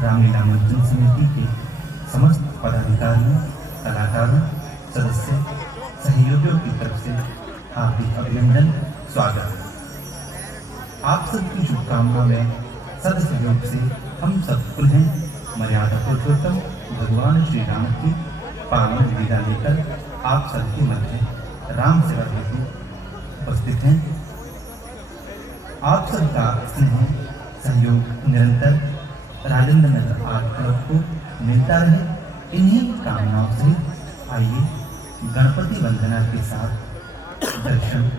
रामलीला मंचन समिति के समस्त पदाधिकारियों, कलाकारों, सदस्य, सहयोगियों की तरफ से हार्दिक अभिनंदन, स्वागत है। आप सबकी शुभकामना में सद सहयोग से हम सब पुनः मर्यादा पुरुषोत्तम भगवान श्री राम की पावन विदा लेकर आप सबके मध्य राम सेवा हेतु उपस्थित हैं। आप सबका स्नेह सहयोग निरंतर राजेंद्र नगर आर्ट क्लब को मिलता रहे, इन्हीं कामनाओं से आइए गणपति वंदना के साथ दर्शन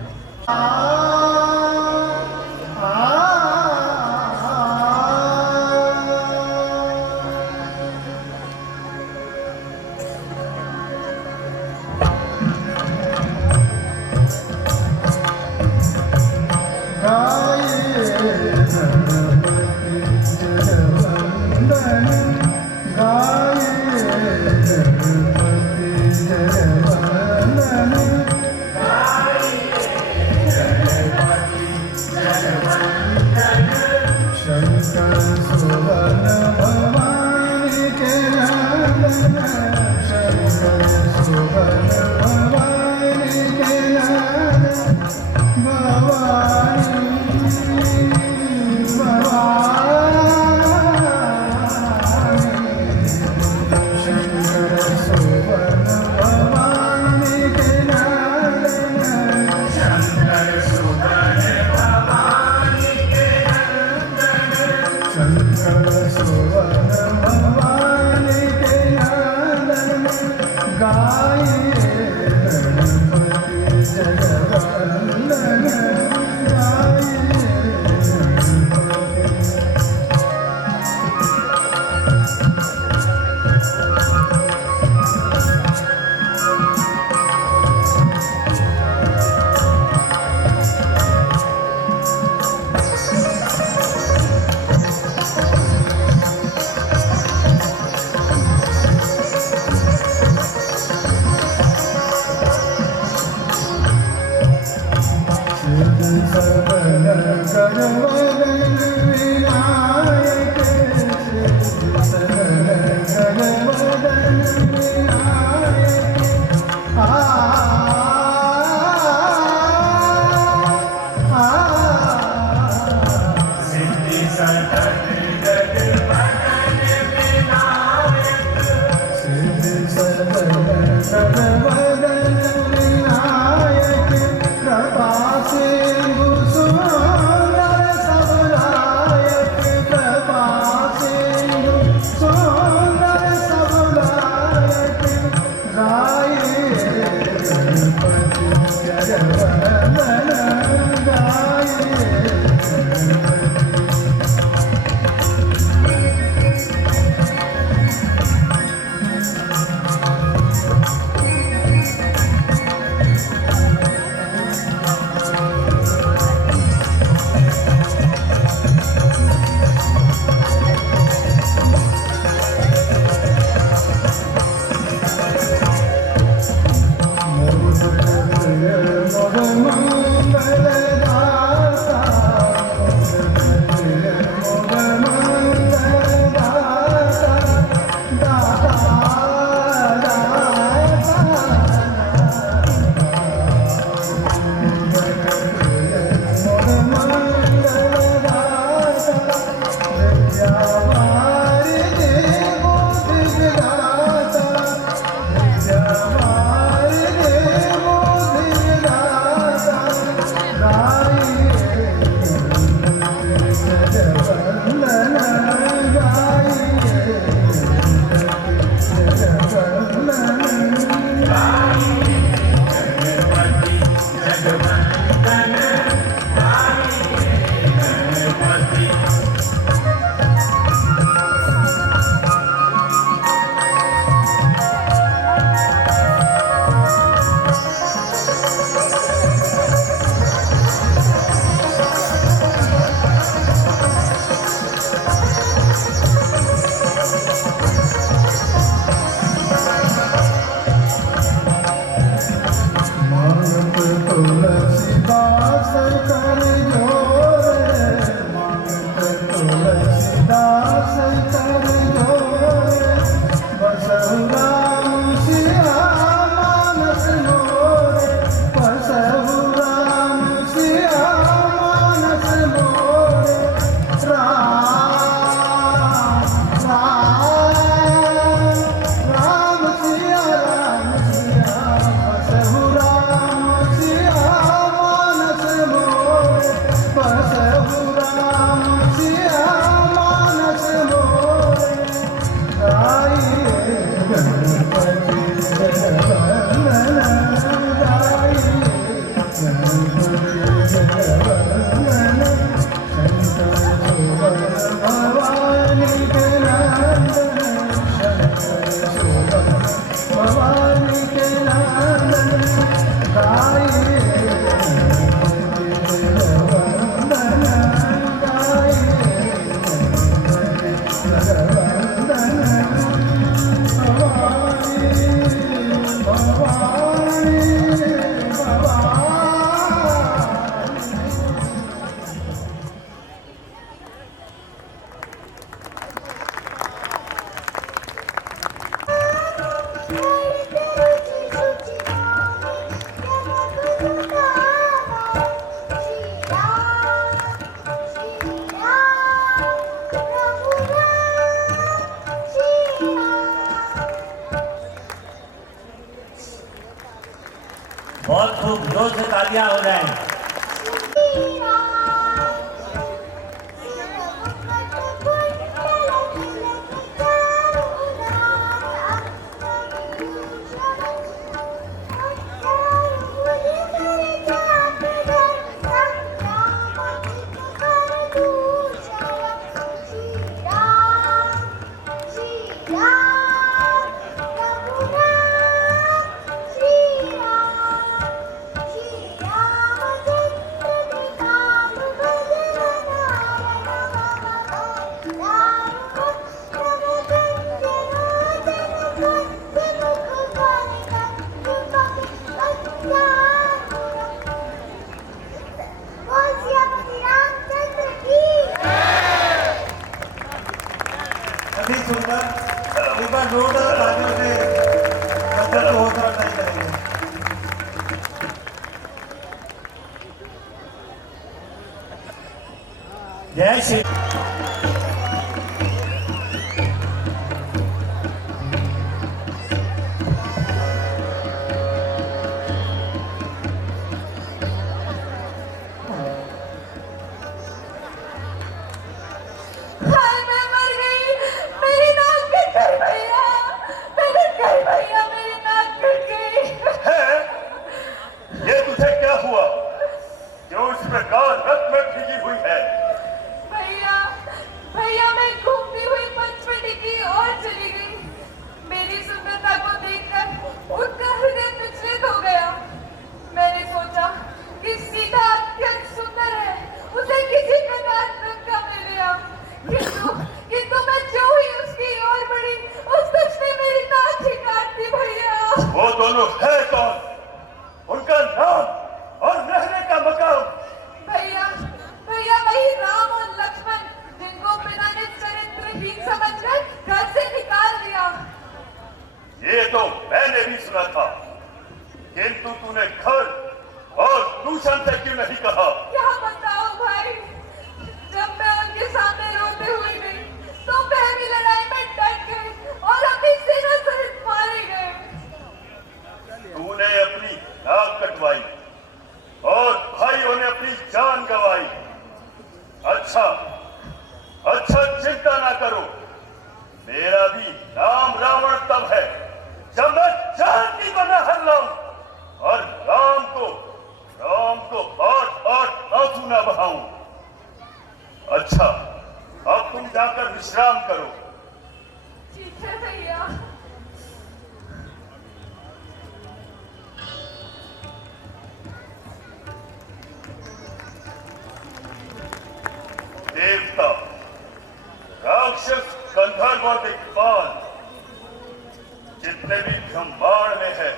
तुलसीदास कर जोरे मांगत तुलसी दास कर जोरे बसहु राम सिया मानस मोरे बसहु राम सिया मानस मोरे राम राम सिया बसहु राम सिया मानस मोरे बसहु राम सिया मानस मोरे गाइए गणपति जगवंदन गाइए गणपति जगवंदन शंकर शोभन भवानी के नंदन शंकर शोभन भवानी के नंदन गाइए गणपति जगवंदन गाइए गणपति जगवंदन भवानी भवानी बहुत खूब जोर से तालियां हो जाए। अभी सुंदर एक बार जोरदार तालियों से मंदिर को होकर नहीं करेंगे। जय श्री ये तुझे क्या हुआ जो इस प्रकार रक्त में भीगी हुई है? भैया भैया मैं घूमती हुई पंचवटी की ओर चली गई। मेरी सुंदरता को देखकर उनका हृदय विचलित हो गया। मैंने सोचा कि सीता अत्यंत सुंदर है, उसे किसी प्रकार धक्का मिल गया, किंतु मैं जो ही उसकी ओर बढ़ी उस शख्स ने मेरी नाक ही काट दी। भैया वो दोनों है कौन? उनका नाम और रहने का मकाम? भैया भैया वही राम और लक्ष्मण जिनको पिता ने चरित्रहीन समझकर घर से निकाल दिया। ये तो मैंने भी सुना था, किंतु तूने घर और दूषण से क्यों नहीं कहा? क्या बताओ भाई, जब मैं उनके सामने रोते हुए गई तो पहली लड़ाई में डट गए और अपनी सेना सहित मारे गए। तूने अपनी नाक कटवाई और भाइयों ने अपनी जान गंवाई। अच्छा अच्छा, चिंता ना करो, मेरा भी नाम रावण तब है जब मैं जान की बना हर लाऊं और राम को आठ आंसू ना बहाऊं। अच्छा, अब तुम जाकर विश्राम करो। ठीक है भैया। देवता, राक्षस, गंधर्व और दिक्पाल जितने भी ब्रह्मांड में है,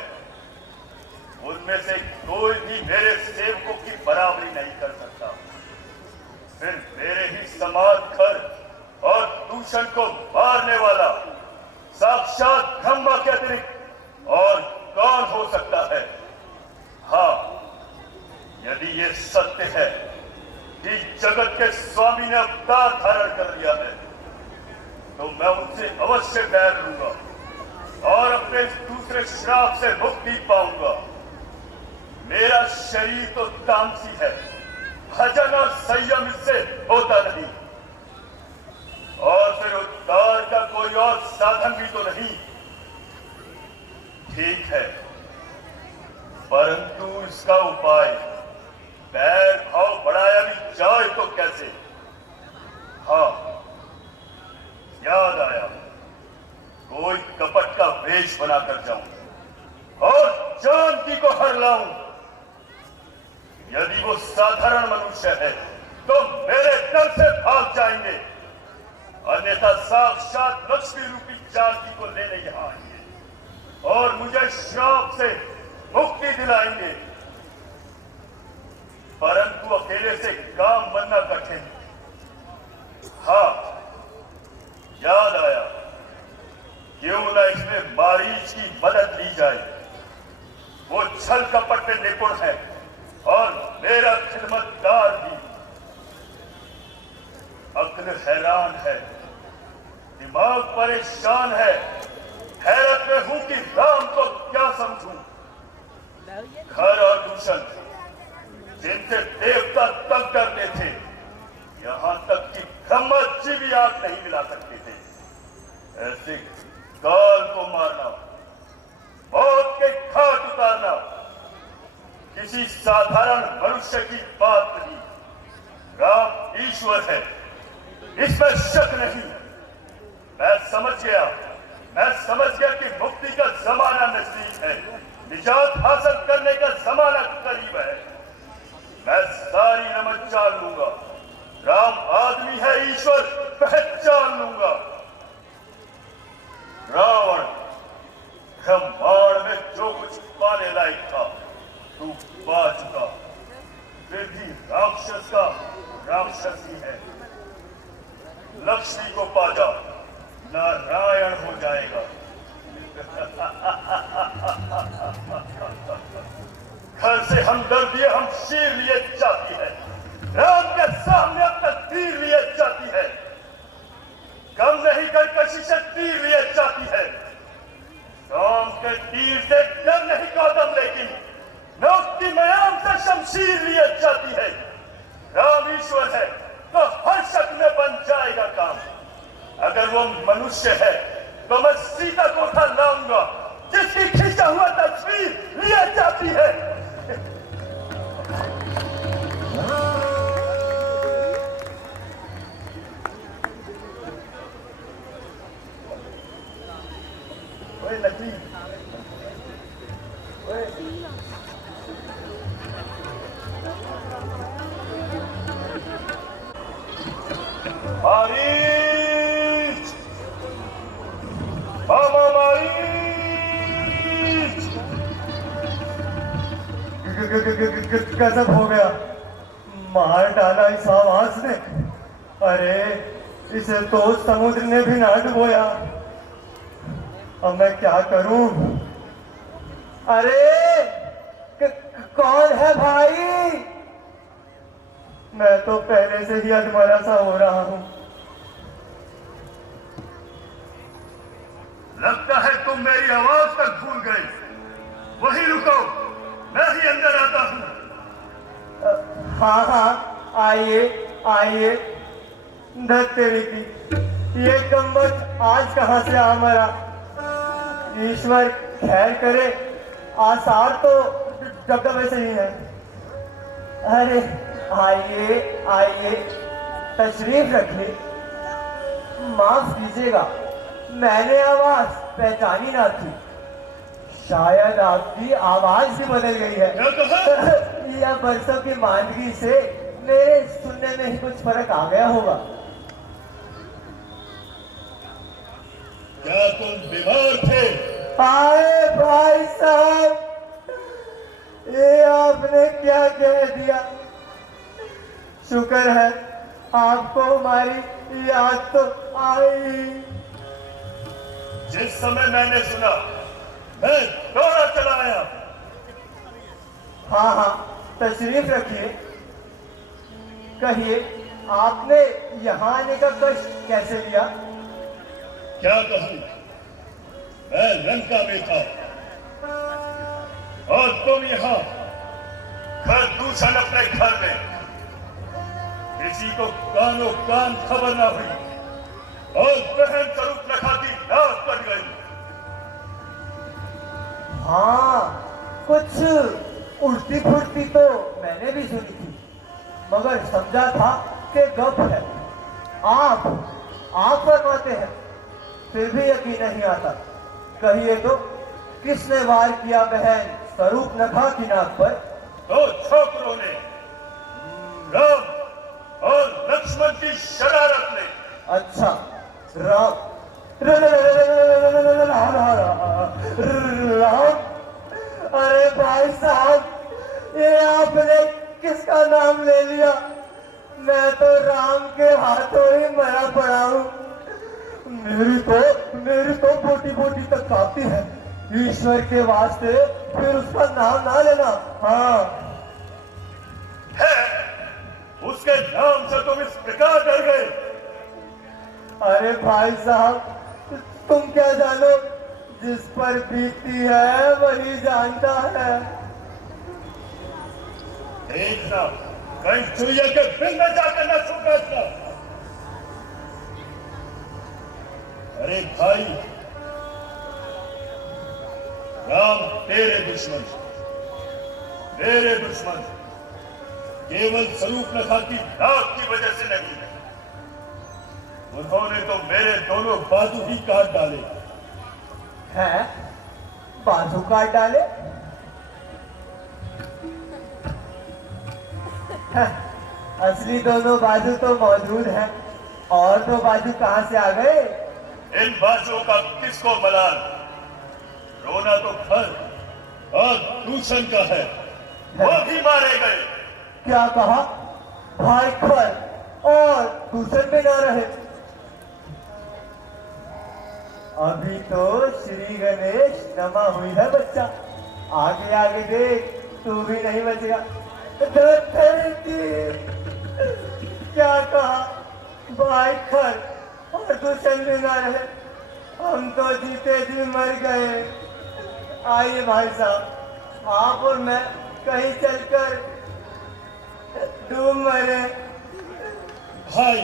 उनमें से कोई भी मेरे सेवकों की बराबरी नहीं कर सकता। फिर मेरे ही समान घर और दूषण को मारने वाला साक्षात ब्रह्मा के अतिरिक्त और कौन हो सकता है? हाँ, यदि ये सत्य है कि जगत के स्वामी ने अवतार धारण कर लिया है, तो मैं उनसे अवश्य बैर लूंगा और अपने इस दूसरे श्राप से मुक्ति पाऊंगा। मेरा शरीर तो तामसी है, भजन और संयम इससे होता नहीं, और फिर उद्धार का कोई और साधन भी तो नहीं। ठीक है, परंतु इसका उपाय बैर भाव बढ़ाया भी जाए तो कैसे? हाँ, याद आया, कोई कपट का वेश बनाकर जाऊं और जानकी को हर लाऊं। यदि वो साधारण मनुष्य है तो मेरे दल से भाग जाएंगे, अन्यथा साक्षात लक्ष्मी रूपी जानकी को लेने यहां आएंगे और मुझे श्राप से मुक्ति दिलाएंगे। परंतु अकेले से काम बनना कठिन। हाँ, याद आया, क्यों न इसमें मारीच की मदद ली जाए। वो छल कपट में निपुण है और मेरा खिदमतगार भी। अक्ल हैरान है, दिमाग परेशान है, हैरत में हूं कि राम को क्या समझूं। घर और दूषण जिनसे देवता तंग करते थे, यहां तक कि ब्रह्मा जी भी आग नहीं मिला सकते थे। ऐसे काल को मारना, मौत के घाट उतारना किसी साधारण मनुष्य की बात नहीं। राम ईश्वर है, इसमें शक नहीं। मैं समझ गया कि मुक्ति का जमाना नजदीक है, निजात हासिल करने का जमाना करीब है। मैं सारी रमत जान लूंगा। राम आदमी है, ईश्वर पहचान लूंगा। रावण ब्रह्मांड में जो कुछ पाने लायक था तू पा चुका, फिर भी राक्षस का राक्षस ही है। लक्ष्मी को पा जा, नारायण हो जाएगा। घर से हमदर्दी हम शीर लिए जाती है, राम के सामने अब तक तीर लिए जाती है। कम नहीं कर कशी से तीर लिए जाती है। राम के तीर से डर नहीं गौतम, लेकिन नौक की मयाम से शमशीर लिए जाती है। राम ईश्वर है तो हर शक्ल में बन जाएगा काम। अगर वो मनुष्य है तो मैं सीता को उठा लाऊंगा, जिसकी खींचा हुआ तस्वीर लिया जाती है। ओए लक्ष्मी, मारीच, मामा मारीच। गजब हो गया, मार डाला इस आवाज ने। अरे इसे तो समुद्र ने भी ना डुबोया। अब मैं क्या करूं? अरे कौन है भाई? मैं तो पहले से ही अधमरा सा हो रहा हूं। लगता है तुम मेरी आवाज तक भूल गए। वहीं रुको, मैं ही अंदर आता हूं। हाँ, आइए आइए। धत्तेरी की ये कमबख्त आज कहां से आ मरा? ईश्वर खैर करे, आसार तो दबदबे से ही है। अरे आइए आइए, तशरीफ रखिए। माफ कीजिएगा, मैंने आवाज पहचानी ना थी। शायद आपकी आवाज भी बदल गई है या बरसों की मांदगी से मेरे सुनने में ही कुछ फर्क आ गया होगा। क्या तुम बीमार थे? आए भाई साहब, ये आपने क्या कह दिया। शुक्र है आपको हमारी याद तो आई। जिस समय मैंने सुना मैं दौड़ा चला आया। हाँ हाँ, तशरीफ रखिए। कहिए, आपने यहाँ आने का कष्ट कैसे लिया? क्या कहूं, मैं लंका में था और तुम यहाँ घर दूषण अपने घर में। किसी को कानों कान खबर ना हुई और बहन स्वरूप रखा की नाश पड़ गई। हाँ, कुछ उल्टी फुल्टी तो मैंने भी सुनी थी, मगर समझा था कि गप है। आप फरमाते हैं, फिर भी यकीन नहीं आता। कहिए तो, किसने वार किया बहन स्वरूप नखा की नाक पर? दो छोकरों ने, राम और लक्ष्मण की शरारत ने। अच्छा, राम राम। अरे भाई साहब, ये आपने किसका नाम ले लिया? मैं तो राम के हाथों ही मरा पड़ा हूँ। मेरी तो बोटी बोटी तक काफी है। ईश्वर के वास्ते फिर उसका नाम ना लेना। हाँ, है, उसके नाम से तुम इस प्रकार डर गए। अरे भाई साहब, तुम क्या जानो? जिस पर बीती है वही जानता है। देखना, कहीं चुहिया के बिल में जाकर न छूटा। अरे भाई, राम तेरे दुश्मन, मेरे दुश्मन केवल स्वरूप नखा की नाक की वजह से नहीं। उन्होंने तो मेरे दोनों बाजू ही काट डाले। हैं? बाजू काट डाले? हैं, असली दोनों बाजू तो मौजूद हैं, और दो बाजू कहां से आ गए? इन बाजुओं का किसको मलाल? रोना तो घर और दूषण का है, वो भी मारे गए। क्या कहा? भाई खर और दूसरे पे ना रहे। अभी तो श्री गणेश नमा हुई है बच्चा। आगे आगे देख, तू भी नहीं बचेगा। क्या कहा? भाई खर और दूसरे भी ना रहे। हम तो जीते जी मर गए। आइए भाई साहब, आप और मैं कहीं चलकर डूब मरे। भाई,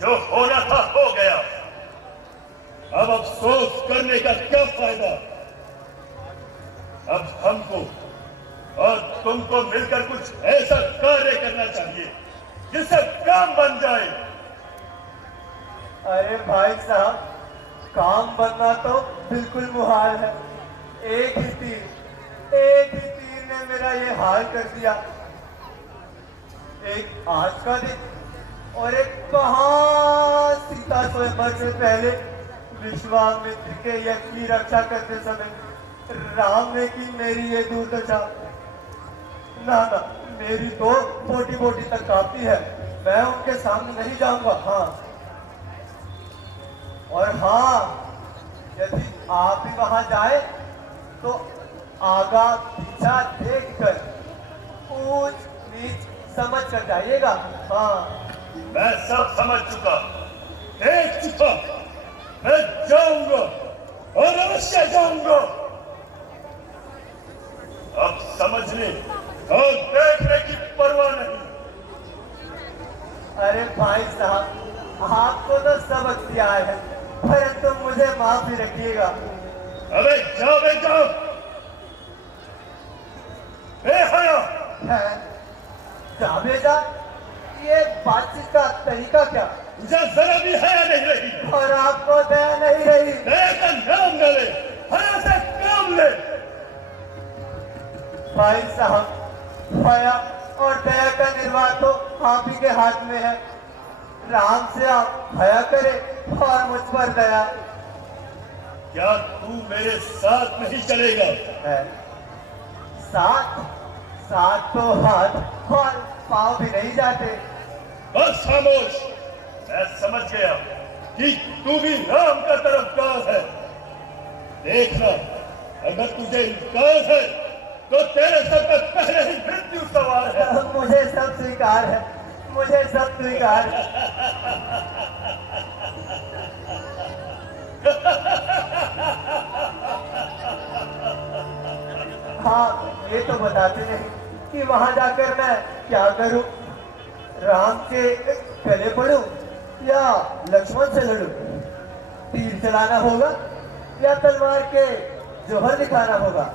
जो होना था हो गया। अब अफसोस करने का क्या फायदा? अब हमको और तुमको मिलकर कुछ ऐसा कार्य करना चाहिए जिससे काम बन जाए। अरे भाई साहब, काम बनना तो बिल्कुल मुहाल है। एक ही तीर ने मेरा ये हाल कर दिया। एक आज का दिन और एक कहां सीता स्वयंवर से पहले विश्वामित्र के यज्ञ की रक्षा करते समय राम ने की मेरी ये दुर्दशा। ना, मेरी तो बोटी बोटी तक काफी है। मैं उनके सामने नहीं जाऊंगा। हाँ, और हाँ, यदि आप भी वहां जाए तो आगा पीछा देखकर ऊंच नीच समझ कर जाइएगा। हाँ, मैं सब समझ चुका, देख चुका। मैं जाऊंगा और अवश्य जाऊंगा। अब समझने और देखने की परवाह नहीं। अरे भाई साहब, आपको तो सबक दिया है, परंतु मुझे माफ भी रखिएगा। अबे जाओ बेहया। है जावेदा, ये बातचीत का तरीका क्या? मुझे जरा भी हया नहीं रही। और आपको दया नहीं रही? दया का नाम न ले, हया से काम ले। भाई साहब, हया और दया का निर्वाह तो आप ही के हाथ में है। राम से आप हया करें और मुझ पर दया। क्या तू मेरे साथ नहीं चलेगा? है साथ तो हाथ और पाँव भी नहीं जाते। बस खामोश, मैं समझ गया कि तू भी राम का तरफदार है। देखना, अगर तुझे इनकार है तो तेरे सर पर पहले ही मृत्यु सवार है। मुझे सब स्वीकार है, मुझे सब स्वीकार है। हाँ, ये तो बताते नहीं कि वहां जाकर मैं क्या करूं, राम के गले पड़ूं या लक्ष्मण से लड़ूं, तीर चलाना होगा या तलवार के जोहर दिखाना होगा।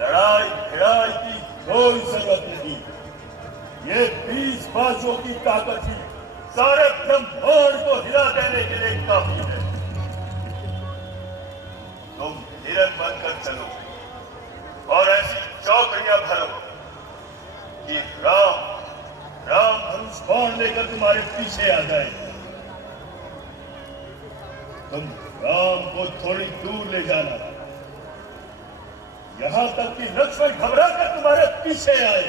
लड़ाई भिड़ाई की कोई जरूरत नहीं। ये 20 बाजुओं की ताकत ही सारे ब्रह्मांड को हिला देने के लिए काफी है। तुम हिरन बनकर चलो और ऐसी चौकड़ियां भरो कि राम धनुष बाण लेकर तुम्हारे पीछे आ जाए। तुम राम को थोड़ी दूर ले जाना, यहां तक कि लक्ष्मण घबरा कर तुम्हारे पीछे आए।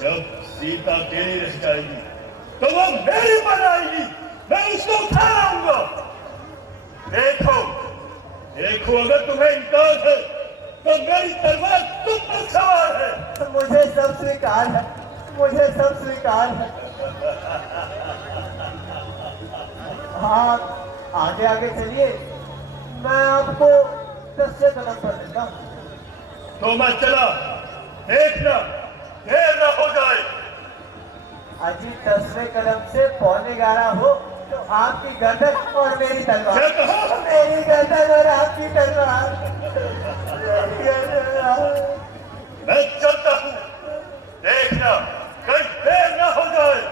जब सीता अकेली रह जाएगी तो वो मेरी बनाएगी, मैं उसको उठा लाऊंगा। देखो देखो, अगर तुम्हें इनकार है तो मेरी तलवार तुम पर सवार है। मुझे सब स्वीकार है, मुझे सब स्वीकार है। हाँ, आगे आगे चलिए, मैं आपको 10 कदम पर देता हूँ। तो मैं चला, देखना देर न हो जाए। अजी 10वें कदम से 11:15 हो तो आपकी गर्दन और मेरी तलवार, क्या कहा? मेरी गर्दन और आपकी तलवार, मेरी गर्दन और- मैं चलता हूं, देखना कहीं देर न हो जाए।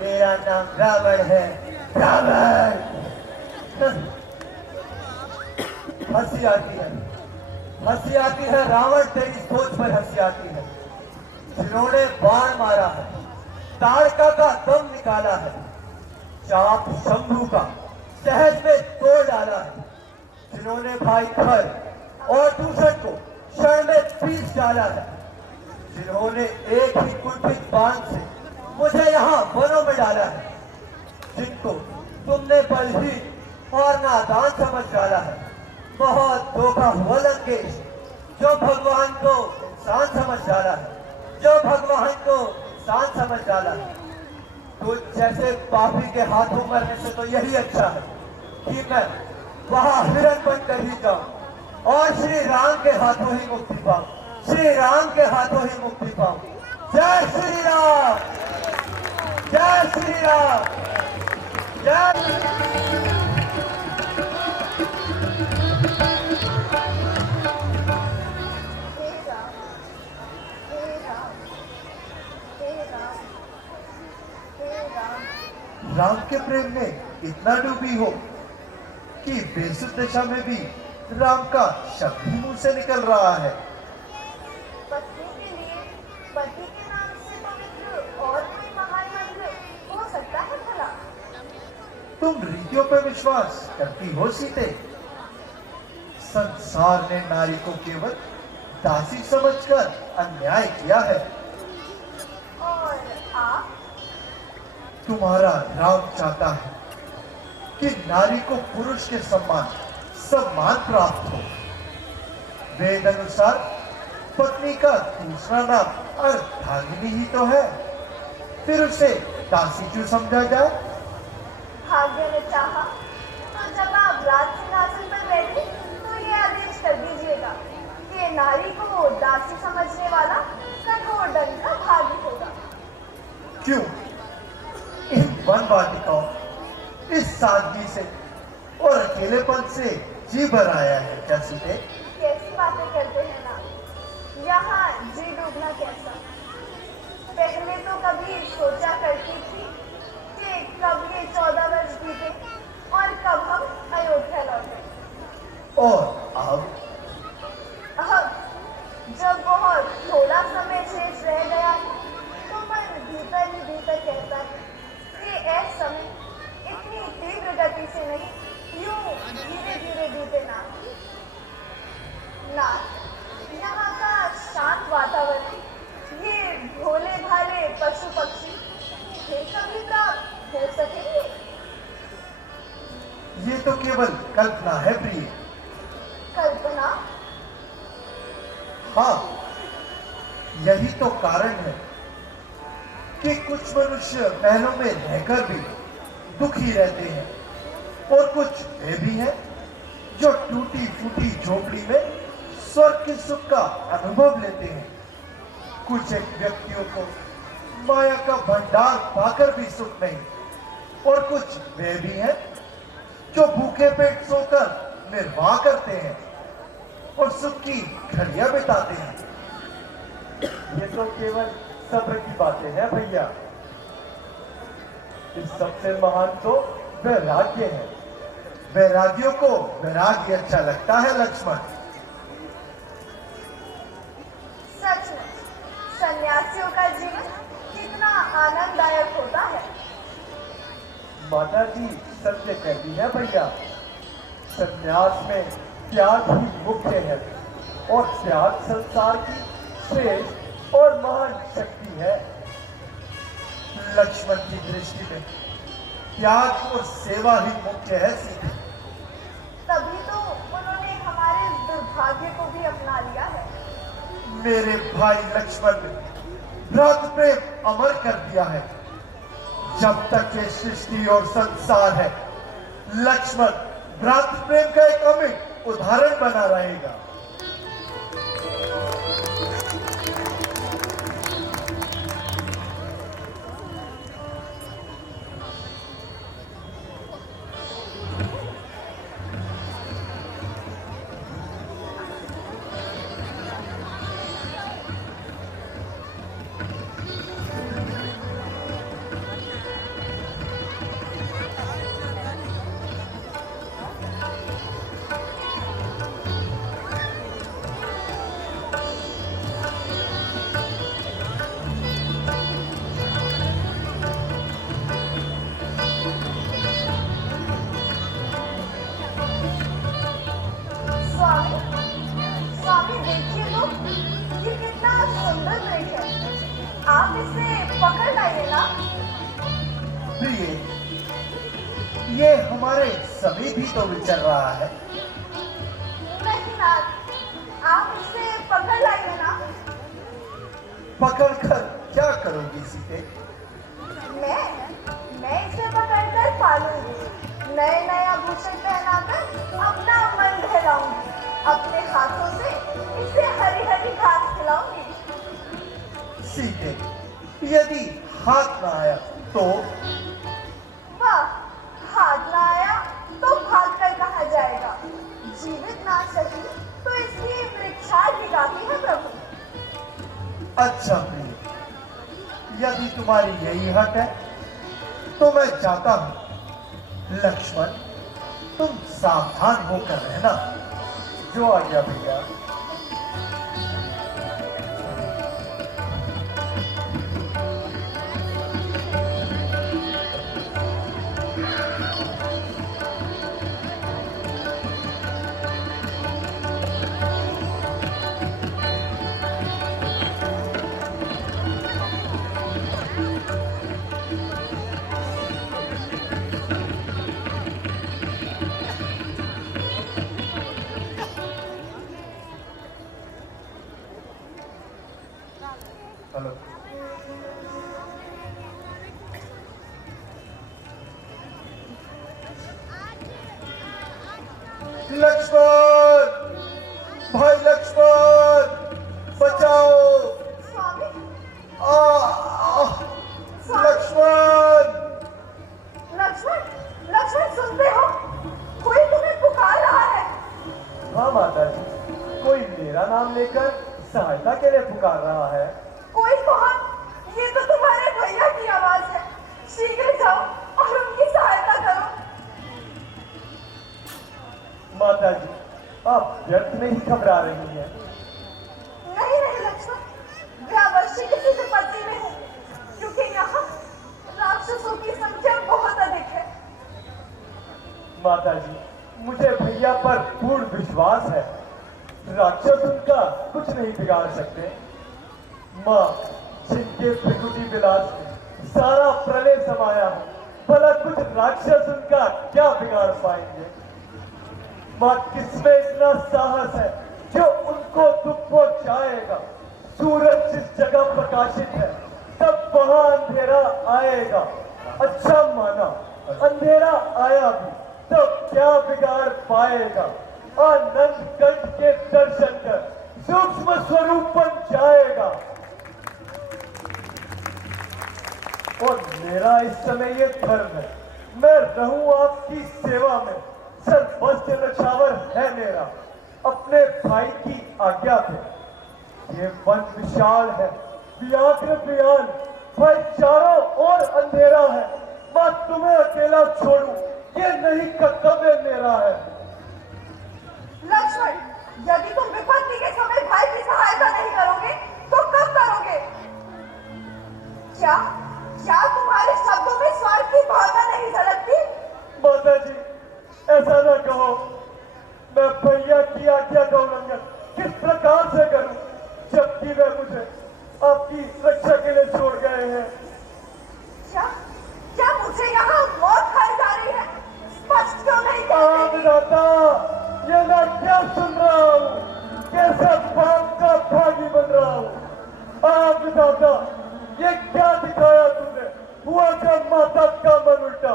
मेरा नाम रावण है, रावण। हंसी आती है, हंसी आती है रावण, तेरी सोच पर हंसी आती है। जिन्होंने बाण मारा है, ताड़का का दम निकाला है, चाप शंभू का सहज में तोड़ डाला है, जिन्होंने भाई खर और दूसरे को क्षण में पीस डाला है, जिन्होंने एक ही कुलपित बाण से मुझे यहाँ वनों में डाला है, जिनको तुमने बलहीन और नादान समझ डाला है। बहुत धोखा हुआ लंकेश, जो भगवान को इंसान समझ डाला है, जो भगवान को इंसान समझ डाला है। तो जैसे पापी के हाथों मरने से तो यही अच्छा है कि मैं वहां हिरण बनकर ही जाऊं और श्री राम के हाथों ही मुक्ति पाऊं, श्री राम के हाथों ही मुक्ति पाऊं। जय श्री राम, जय श्री राम, जय। राम के प्रेम में इतना डूबी हो कि बेसुध दशा में भी राम का शब्द ही मुंह से निकल रहा है। पत्नी के लिए पति के नाम से पवित्र और कोई महान मंत्र हो सकता है भला? तुम रीतियों पर विश्वास करती हो सीते? संसार ने नारी को केवल दासी समझकर अन्याय किया है। और आप? तुम्हारा राम चाहता है कि नारी को पुरुष के सम्मान प्राप्त हो। वेद अनुसार पत्नी का दूसरा नाम अर्धांगिनी ही तो है, फिर उसे दासी क्यों समझा जाए? भाग्य ने चाहा तो जब आप राज सिंहासन पर बैठे तो ये आदेश कर दीजिएगा कि नारी को दासी समझने वाला कठोर दंड का भागी होगा। क्यों? इन वन वाटिकाओं, इस सादगी से और अकेलेपन से जी भर आया है क्या सीते? कैसी बातें करते हैं ना, यहाँ जी डूबना कैसा? पहले तो कभी सोचा करती थी कि कब ये 14 वर्ष बीते और कब हम अयोध्या लौटे। और अब जब बहुत थोड़ा समय शेष रह गया है तो मन भीतर ही भीतर कहता है कि ऐसा समय इतनी तीव्र गति से नहीं, यूं धीरे धीरे बीते ना। नाथ, यहाँ का शांत वातावरण, ये भोले भाले पशु पक्षी फिर कभी प्राप्त हो सकेंगे? ये तो केवल कल्पना है प्रिय। कल्पना? हाँ, यही तो कारण है कि कुछ मनुष्य महलों में रहकर भी दुखी रहते हैं और कुछ वे भी हैं जो टूटी फूटी झोपड़ी में स्वर्ग के सुख का अनुभव लेते हैं। कुछ एक व्यक्तियों को माया का भंडार पाकर भी सुख नहीं, और कुछ वे भी हैं जो भूखे पेट सोकर निर्वाह करते हैं और सुख की घड़ियां बिताते हैं। ये तो केवल सब्र की बातें हैं भैया। इस सबसे महान तो वैराग्य है। वैराग्यों को वैराग्य अच्छा लगता है लक्ष्मण। सचमुच सन्यासियों का जीवन कितना आनंददायक होता है। माता जी सत्य कहती है भैया, संन्यास में त्याग ही मुख्य है और त्याग संसार की श्रेष्ठ और महान शक्ति है। लक्ष्मण की दृष्टि में त्याग और सेवा ही मुख्य है सीधे। तभी तो उन्होंने हमारे दुर्भाग्य को भी अपना लिया है। मेरे भाई लक्ष्मण ने भ्रातृ प्रेम अमर कर दिया है। जब तक ये सृष्टि और संसार है, लक्ष्मण भ्रातृ प्रेम का एक अमिट उदाहरण बना रहेगा। स्वामी देखिए तो, ये कितना सुंदर वृक्ष है। आप इसे पकड़ लाइए ना। प्रिय, ये हमारे सभी भी तो विचर रहा है। नहीं नाथ, आप इसे पकड़ लाइए ना। पकड़कर क्या करोगी सीते? मैं इसे पकड़कर पालूंगी, नए नए आभूषण पहनाकर अपना मन बहलाऊंगी, अपने हाथों से इसे हरी हरी घास खिलाऊंगी। सीते, यदि हाथ ना आया तो? वाह, हाथ ना आया तो भागकर कहाँ जाएगा? जीवित ना सही तो इसकी वृक्षार भी काफी है प्रभु। अच्छा प्रिय, यदि तुम्हारी यही हट है तो मैं जाता हूं। लक्ष्मण, तुम सावधान होकर रहना। जो आ गया भैया। हेलो। लक्ष्मण, भाई लक्ष्मण, बचाओ। स्वामी, लक्ष्मण। लक्ष्मण सुनते हो? कोई तुम्हें पुकार रहा है। हाँ माता जी, कोई मेरा नाम लेकर सहायता के लिए पुकार रहा है। कोई कौन? ये तो तुम्हारे भैया की आवाज है। शीघ्र जाओ और उनकी सहायता करो। माता जी, आप व्यर्थ में ही घबरा रही हैं। नहीं लक्ष्मण, मैं अवश्य किसी विपत्ति में हूँ, क्योंकि यहाँ राक्षसों की संख्या बहुत अधिक है। माता जी, मुझे भैया पर पूर्ण विश्वास है। राक्षस राक्षस उनका कुछ नहीं बिगाड़ सकते। माँ जिनके त्रिकुटी विलास में सारा प्रलय समाया है, भला कुछ राक्षस उनका क्या बिगाड़ पाएंगे। माँ किसमें इतना साहस है जो उनको दुख पहुंचाएगा। सूरज जिस जगह प्रकाशित है तब वहां अंधेरा आएगा। अच्छा माना अंधेरा आया भी तब क्या बिगाड़ पाएगा। आनंद कंठ के दर्शन कर सूक्ष्म स्वरूप बन जाएगा। और मेरा इस समय ये धर्म है, मैं रहूं आपकी सेवा में। सर्वस्व नछावर है मेरा अपने भाई की आज्ञा पे। ये वन विशाल है, व्याघ्र बयान, भाई चारों ओर अंधेरा है। मैं तुम्हें अकेला छोड़ूं ये नहीं कर्तव्य मेरा है। लक्ष्मण, यदि तुम विपत्ति के समय भाई की सहायता नहीं करोगे तो कब करोगे? क्या तुम्हारे शब्दों में स्वार्थ की भावना नहीं झलकती? माता जी ऐसा न कहो। मैं भैया की आज्ञा का उल्लंघन किस प्रकार से करूं, जबकि वे मुझे आपकी रक्षा के लिए छोड़ गए हैं। क्या मुझे यहाँ मौत खाई जा रही है? स्पष्ट क्यों नहीं कहते? विधाता, ये मैं क्या सुन रहा हूँ? कैसे पाप का भागी बन रहा हूँ? विधाता, ये क्या दिखाया तुमने? हुआ जब माता का मन उल्टा,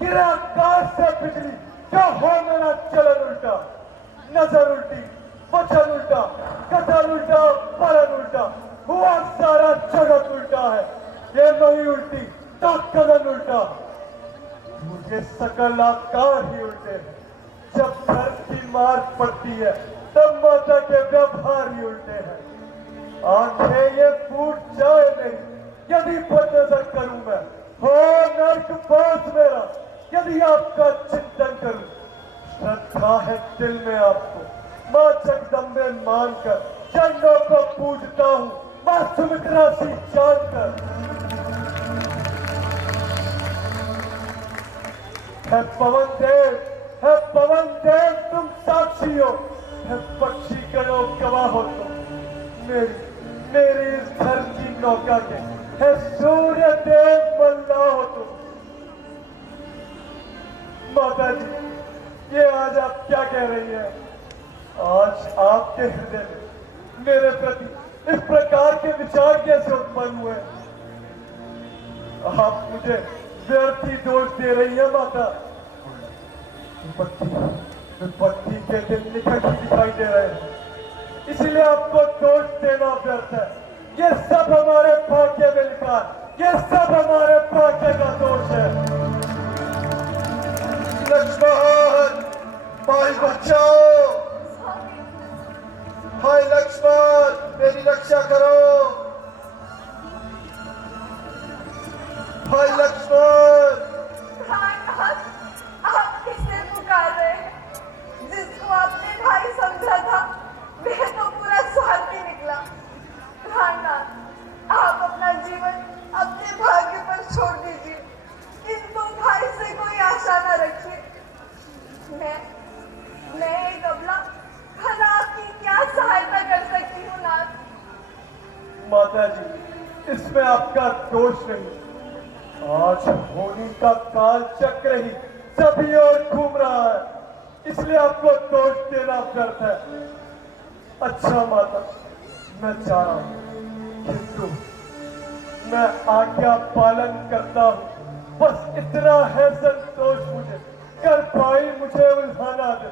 गिरा आकाश से बिजली, क्या हो मेरा चलन उल्टा। नजर उल्टी, वचन उल्टा, कथन उल्टा, पालन उल्टा, हुआ सारा जगत उल्टा है। ये नहीं उल्टी तो कदम उल्टा। मुझे सकल आकार ही उल्टे हैं। जब धर्म की मार पड़ती है तब माता के व्यवहार ही उल्टे हैं। आंखें ये फूट जाए नहीं यदि बदनजर करूं मैं, हो नर्क बोझ मेरा यदि आपका चिंतन करूं। श्रद्धा है दिल में आपको, मां जगदम्बे मानकर चरणों को पूजता हूं, मां सुमित्रा सी जानकर। है पवन देव तुम साक्षी हो, है पक्षी करो गवाह हो तुम। मेरी इस धर्म की नौका के है सूर्य देव मल्ला हो तुम। माता जी ये आज आप क्या कह रही हैं? आज आपके हृदय में मेरे प्रति इस प्रकार के विचार कैसे उत्पन्न हुए? आप मुझे व्यर्थ ही दोष दे रही है माता। विपत्ति के दिन निकट ही दिखाई दे रहे हैं, इसीलिए आपको दोष देना व्यर्थ है। ये सब हमारे भाग्य में लिखा है, ये सब हमारे भाग्य का दोष है। लक्ष्मण, भाई बचाओ। भाई लक्ष्मण, मेरी रक्षा करो। भाई लक्ष्मण। आप किसे पुकार रहे हैं? जिसको आपने भाई समझा था वह तो पूरा स्वार्थी निकला। भाईनाथ, आप अपना जीवन अपने भाग्य पर छोड़ दीजिए, किंतु भाई से कोई आशा न रखिए। मैं एक अबला भला आपकी क्या सहायता कर सकती हूँ नाथ? माता जी इसमें आपका दोष नहीं। आज होनी का काल चक्र ही सभी ओर घूम रहा है, इसलिए आपको दोष देना व्यर्थ है। अच्छा माता, मैं जा रहा हूं, किंतु मैं आज्ञा पालन करता हूं। बस इतना है संतोष मुझे। कर भाई मुझे उल्हाना दे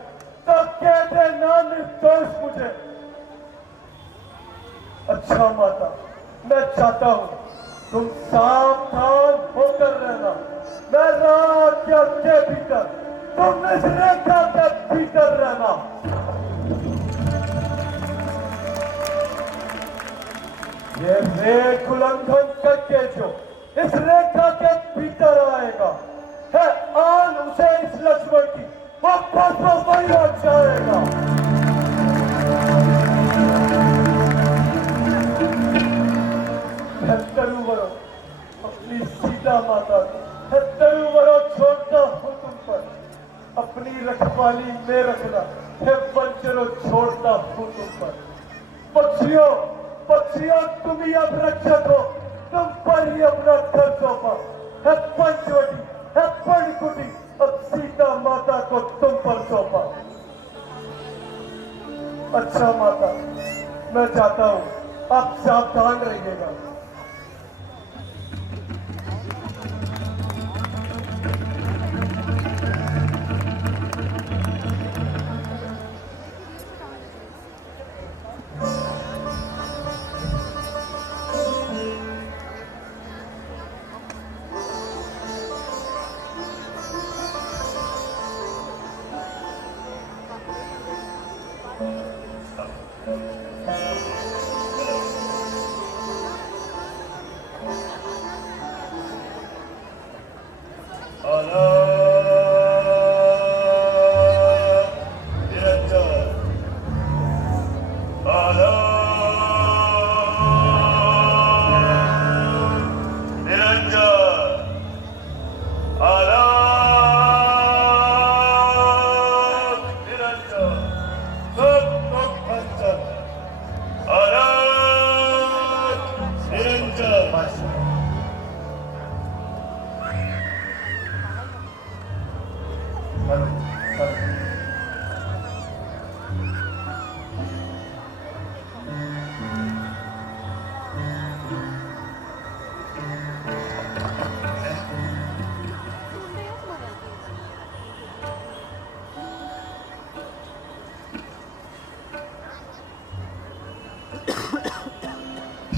तो कह दे ना निर्दोष मुझे। अच्छा माता, मैं चाहता हूं तुम सावधान होकर रहना। मैं राज्य के भीतर, तुम इस रेखा के भीतर रहना। ये रेख उल्लंघन करके जो इस रेखा के भीतर आएगा है आन उसे इस लक्ष्मण की वो परसों वही हो जाएगा। तरुवरों, अपनी सीता माता को तरुवरों छोड़ता हूं तुम पर, अपनी रखवाली में रखना है वंचरों छोड़ता हूं तुम पर। पक्षियों पक्षियों, तुम ही अब रक्षक हो, तुम पर ही अपना घर सौंपा है। पंचवटी है पर्णकुटी, अब सीता माता को तुम पर सौंपा। अच्छा माता, मैं जाता हूँ, आप सावधान रहिएगा।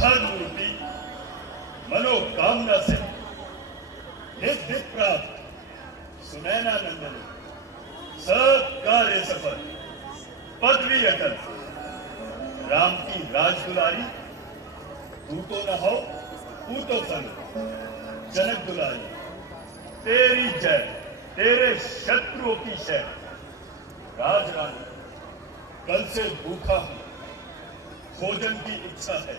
धर्मरूपी मनोकामना से नित्य प्राप्त सुनैना नंदन सब कार्य सफल, पदवी अटल, राम की राजदुलारी, तू तो न हो तू तो फल, जनक दुलारी, तेरी जय, तेरे शत्रुओं की शय। राजरानी, कल से भूखा हूं, भोजन की इच्छा है,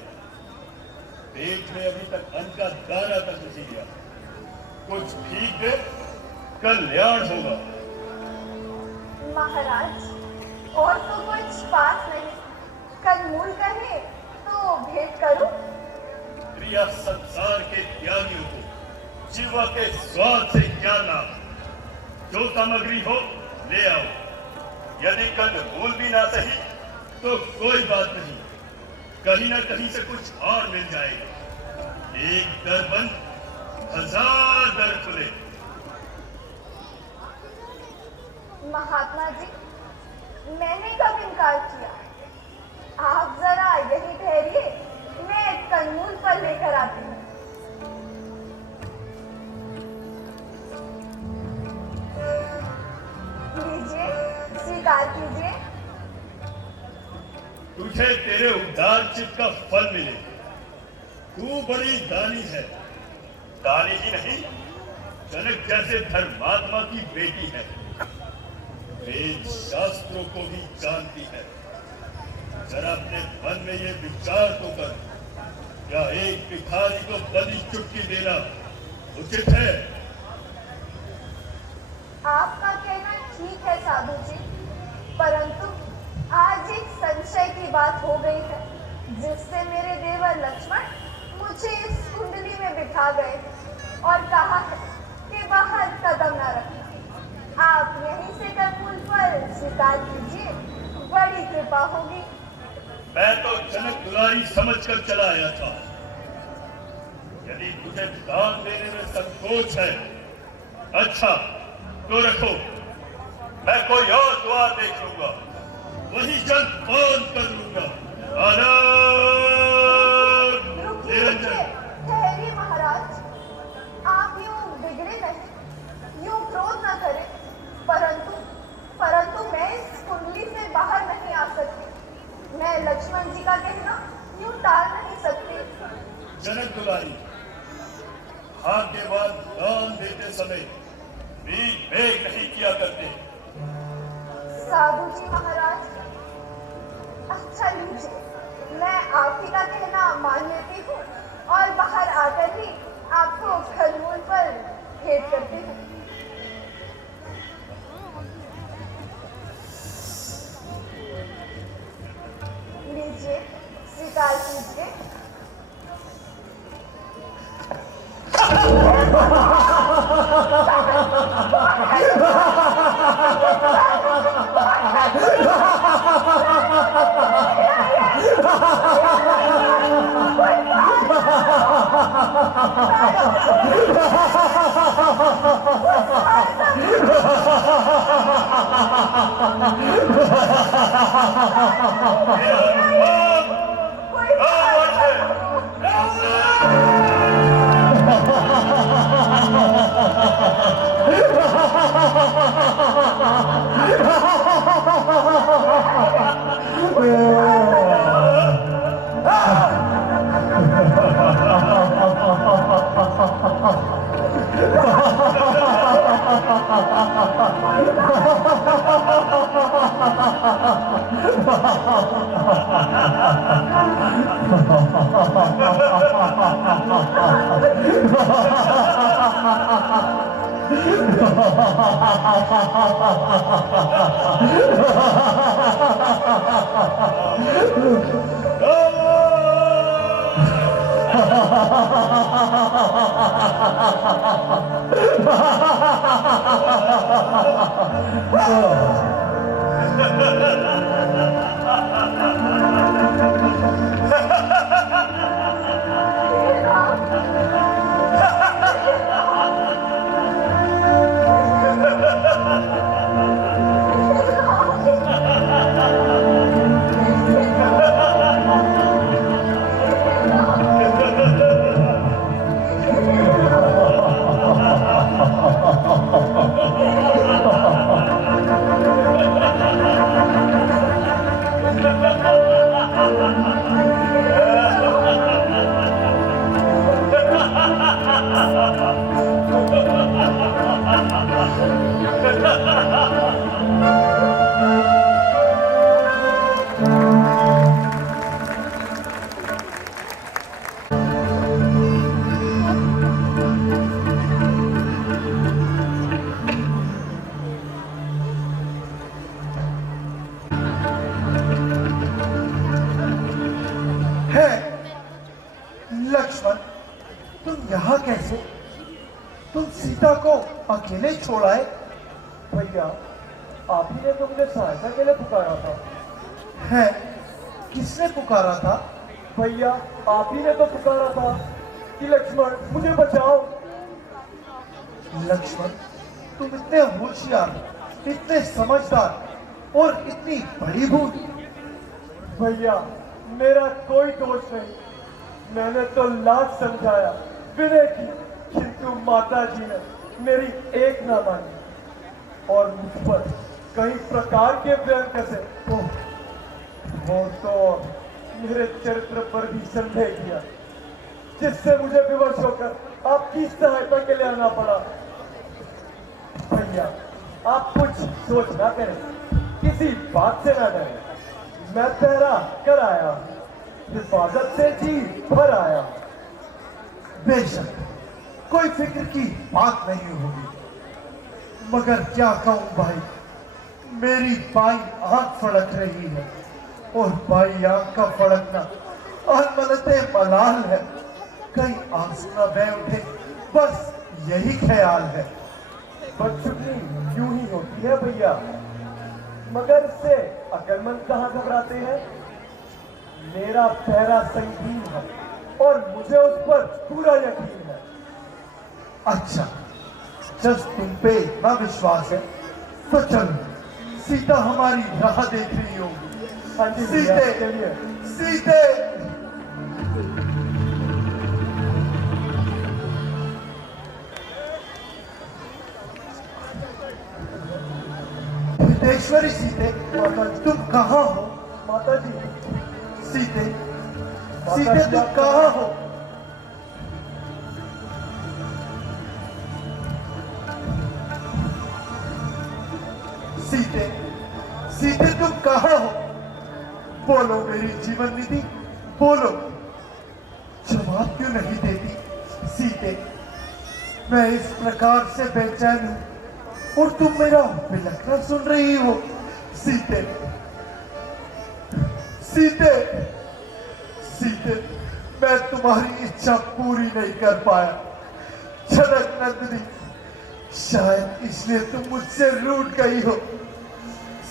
पेट में अभी तक अन्न का दाना तक नहीं गया, कुछ भीख दे, कल्याण होगा। महाराज, और तो कुछ पास नहीं, कंदमूल कहे तो भेंट करूं। प्रिया, संसार के त्यागियों को जीवा के स्वाद से क्या नाम, जो सामग्री हो ले आओ। यदि कंदमूल भी ना सही तो कोई बात नहीं, कहीं ना कहीं से कुछ और मिल जाएगा। एक दर बंद, 1000 दर खुले। महात्मा जी, मैंने कब इनकार किया? आप जरा यही ठहरिए, मैं कंदमूल पर लेकर आती हूँ। लीजिए, स्वीकार कीजिए। तुझे तेरे उदार चित्त का फल मिले। तू बड़ी दानी है, दानी ही नहीं, जनक जैसे धर्मात्मा की बेटी है, वेद शास्त्रों को भी जानती है। जरा अपने मन में ये विचार तो कर, क्या एक भिखारी को बड़ी चुटकी देना उचित है? आपका कहना ठीक है साधु जी, परंतु आज एक संशय की बात हो गई है, जिससे मेरे देवर लक्ष्मण मुझे इस कुंडली में बिठा गए और कहा है कि बाहर कदम न रखना। आप यहीं से कंदमूल पर स्वीकार कीजिए, बड़ी कृपा होगी। मैं तो जनक दुलारी समझकर चला आया था। यदि तुझे दान देने में संकोच है, अच्छा तो रखो, मैं कोई और द्वार देख लूंगा, वही जल पान कर लूंगा। ठहरिए महाराज, आप यूं बिगड़े नहीं, यूं क्रोध न करें, परंतु मैं इस कुंडली से बाहर नहीं आ सकती। मैं लक्ष्मण जी का कहना यूं टाल नहीं सकती। जनक दुलारी, भाग्यवान दान देते समय वेग नहीं किया करते। साधु जी महाराज, अच्छा लीजिए, मैं आप ही का कहना मान लेती हूँ और बाहर आकर ही आपको कंदमूल पर भेंट करती हूँ। लीजिए। सवाल पूछिए। लक्ष्मण, तुम यहाँ कैसे? तुम सीता को अकेले छोड़ आए? भैया, आप ही ने तो मुझे सहायता के लिए पुकारा था। है? किसने पुकारा था? भैया, आप ही ने तो पुकारा था कि लक्ष्मण मुझे बचाओ। लक्ष्मण, तुम इतने होशियार, इतने समझदार और इतनी बड़ी भूल। भैया, मेरा कोई दोष नहीं। मैंने तो लाख समझाया विनय की, किंतु माता जी ने मेरी एक ना मानी और मुझ पर कई प्रकार के व्यंग कसे। वो तो मेरे चरित्र पर भी संदेह किया, जिससे मुझे विवश होकर आपकी सहायता के लिए आना पड़ा। भैया, आप कुछ सोच ना करें, किसी बात से ना डरें। मैं पहरा कर आया, हिफाजत से जी भर आया। बेशक कोई फिक्र की बात नहीं होगी, मगर क्या कहूं भाई, मेरी बाई आंख फड़क रही है और बाई आंख का फड़कना अनमनते मलाल है। कहीं आंसू न बह उठे, बस यही ख्याल है। बदशुक्री यूं ही होती है भैया, मगर इससे अकलमंद कहाँ घबराते हैं। मेरा पहरा संगीन है और मुझे उस पर पूरा यकीन है। अच्छा, जब तुम पे इतना विश्वास है तो चलो, सीता हमारी राह देख रही होगी। हाँ जी भैया, सीते, चलिए। सीते। हितेश्वरी सीते, तुम कहाँ हो? माता जी, सीते, सीते तुम कहाँ हो? सीते, सीते तुम कहाँ हो? बोलो मेरी जीवन निधि, बोलो। जवाब क्यों नहीं देती सीते? मैं इस प्रकार से बेचैन हूं और तुम मेरा बिलखना सुन रही हो। सीते, सीते, सीते, मैं तुम्हारी इच्छा पूरी नहीं कर पाया। जनक नंदिनी, शायद इसलिए तुम मुझसे रूठ गई हो।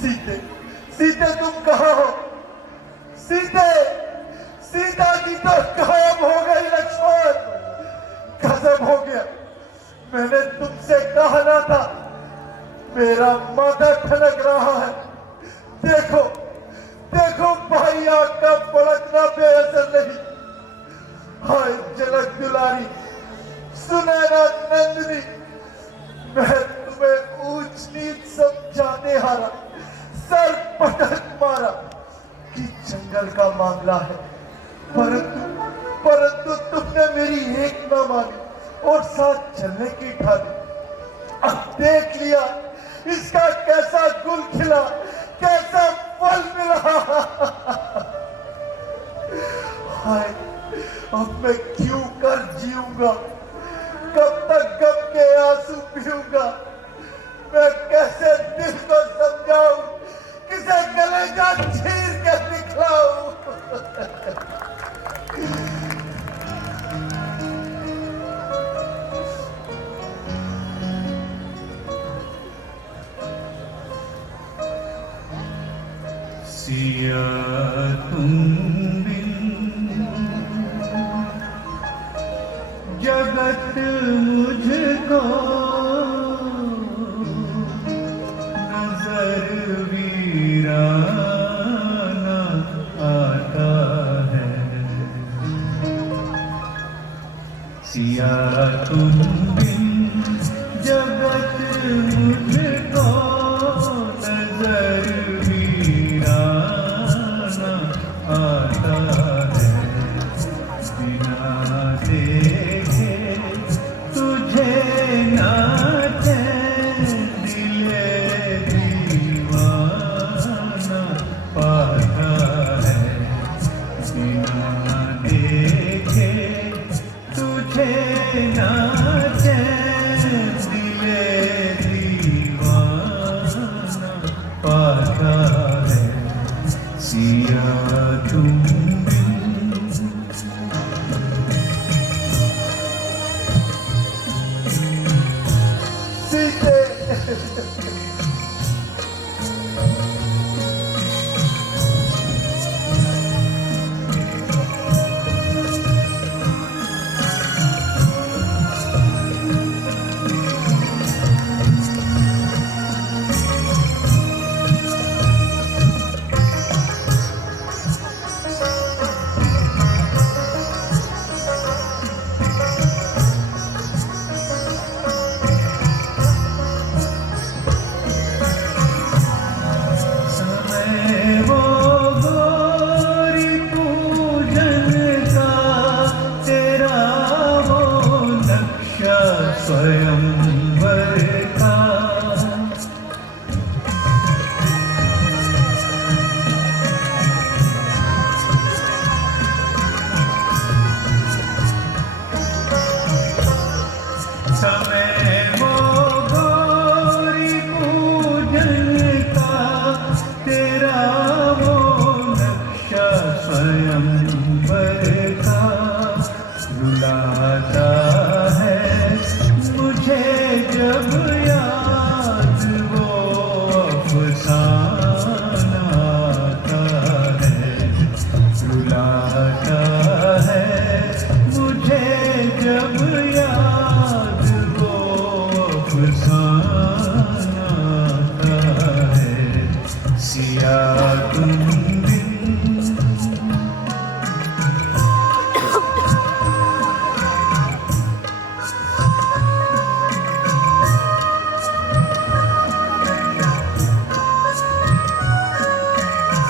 सीते, सीते तुम कहाँ हो? सीते, सीता जी तो गायब हो गई। लक्ष्मण, गजब हो गया। मैंने तुमसे कहा ना था, मेरा माथा ठनक रहा है। देखो, देखो भाई, आग का भड़कना बेअसर नहीं। हाय जनक दुलारी, सुनैना नंदिनी, मैं तुम्हें ऊंच नीच समझाते हारा, सर पटक मारा कि जंगल का मामला है, परंतु तुमने मेरी एक न मानी और साथ चलने की ठानी। अब देख लिया इसका कैसा गुल खिला, कैसा फल मिला। हाय, अब मैं क्यों कर जीऊंगा? कब तक गम के आंसू पीऊंगा? मैं कैसे दिल को समझाऊं, किसे कलेजा चीर के दिखलाऊं? सिया तुम बिन जगत मुझको नजर वीराना आता है। सिया तुम बिन जगत मुझको नजर आता है। बिना देखे तुझे नाचे दिले दीवाना पाता है। बिना देखे तुझे नाचे दिले दीवाना पाता है। सिया तुम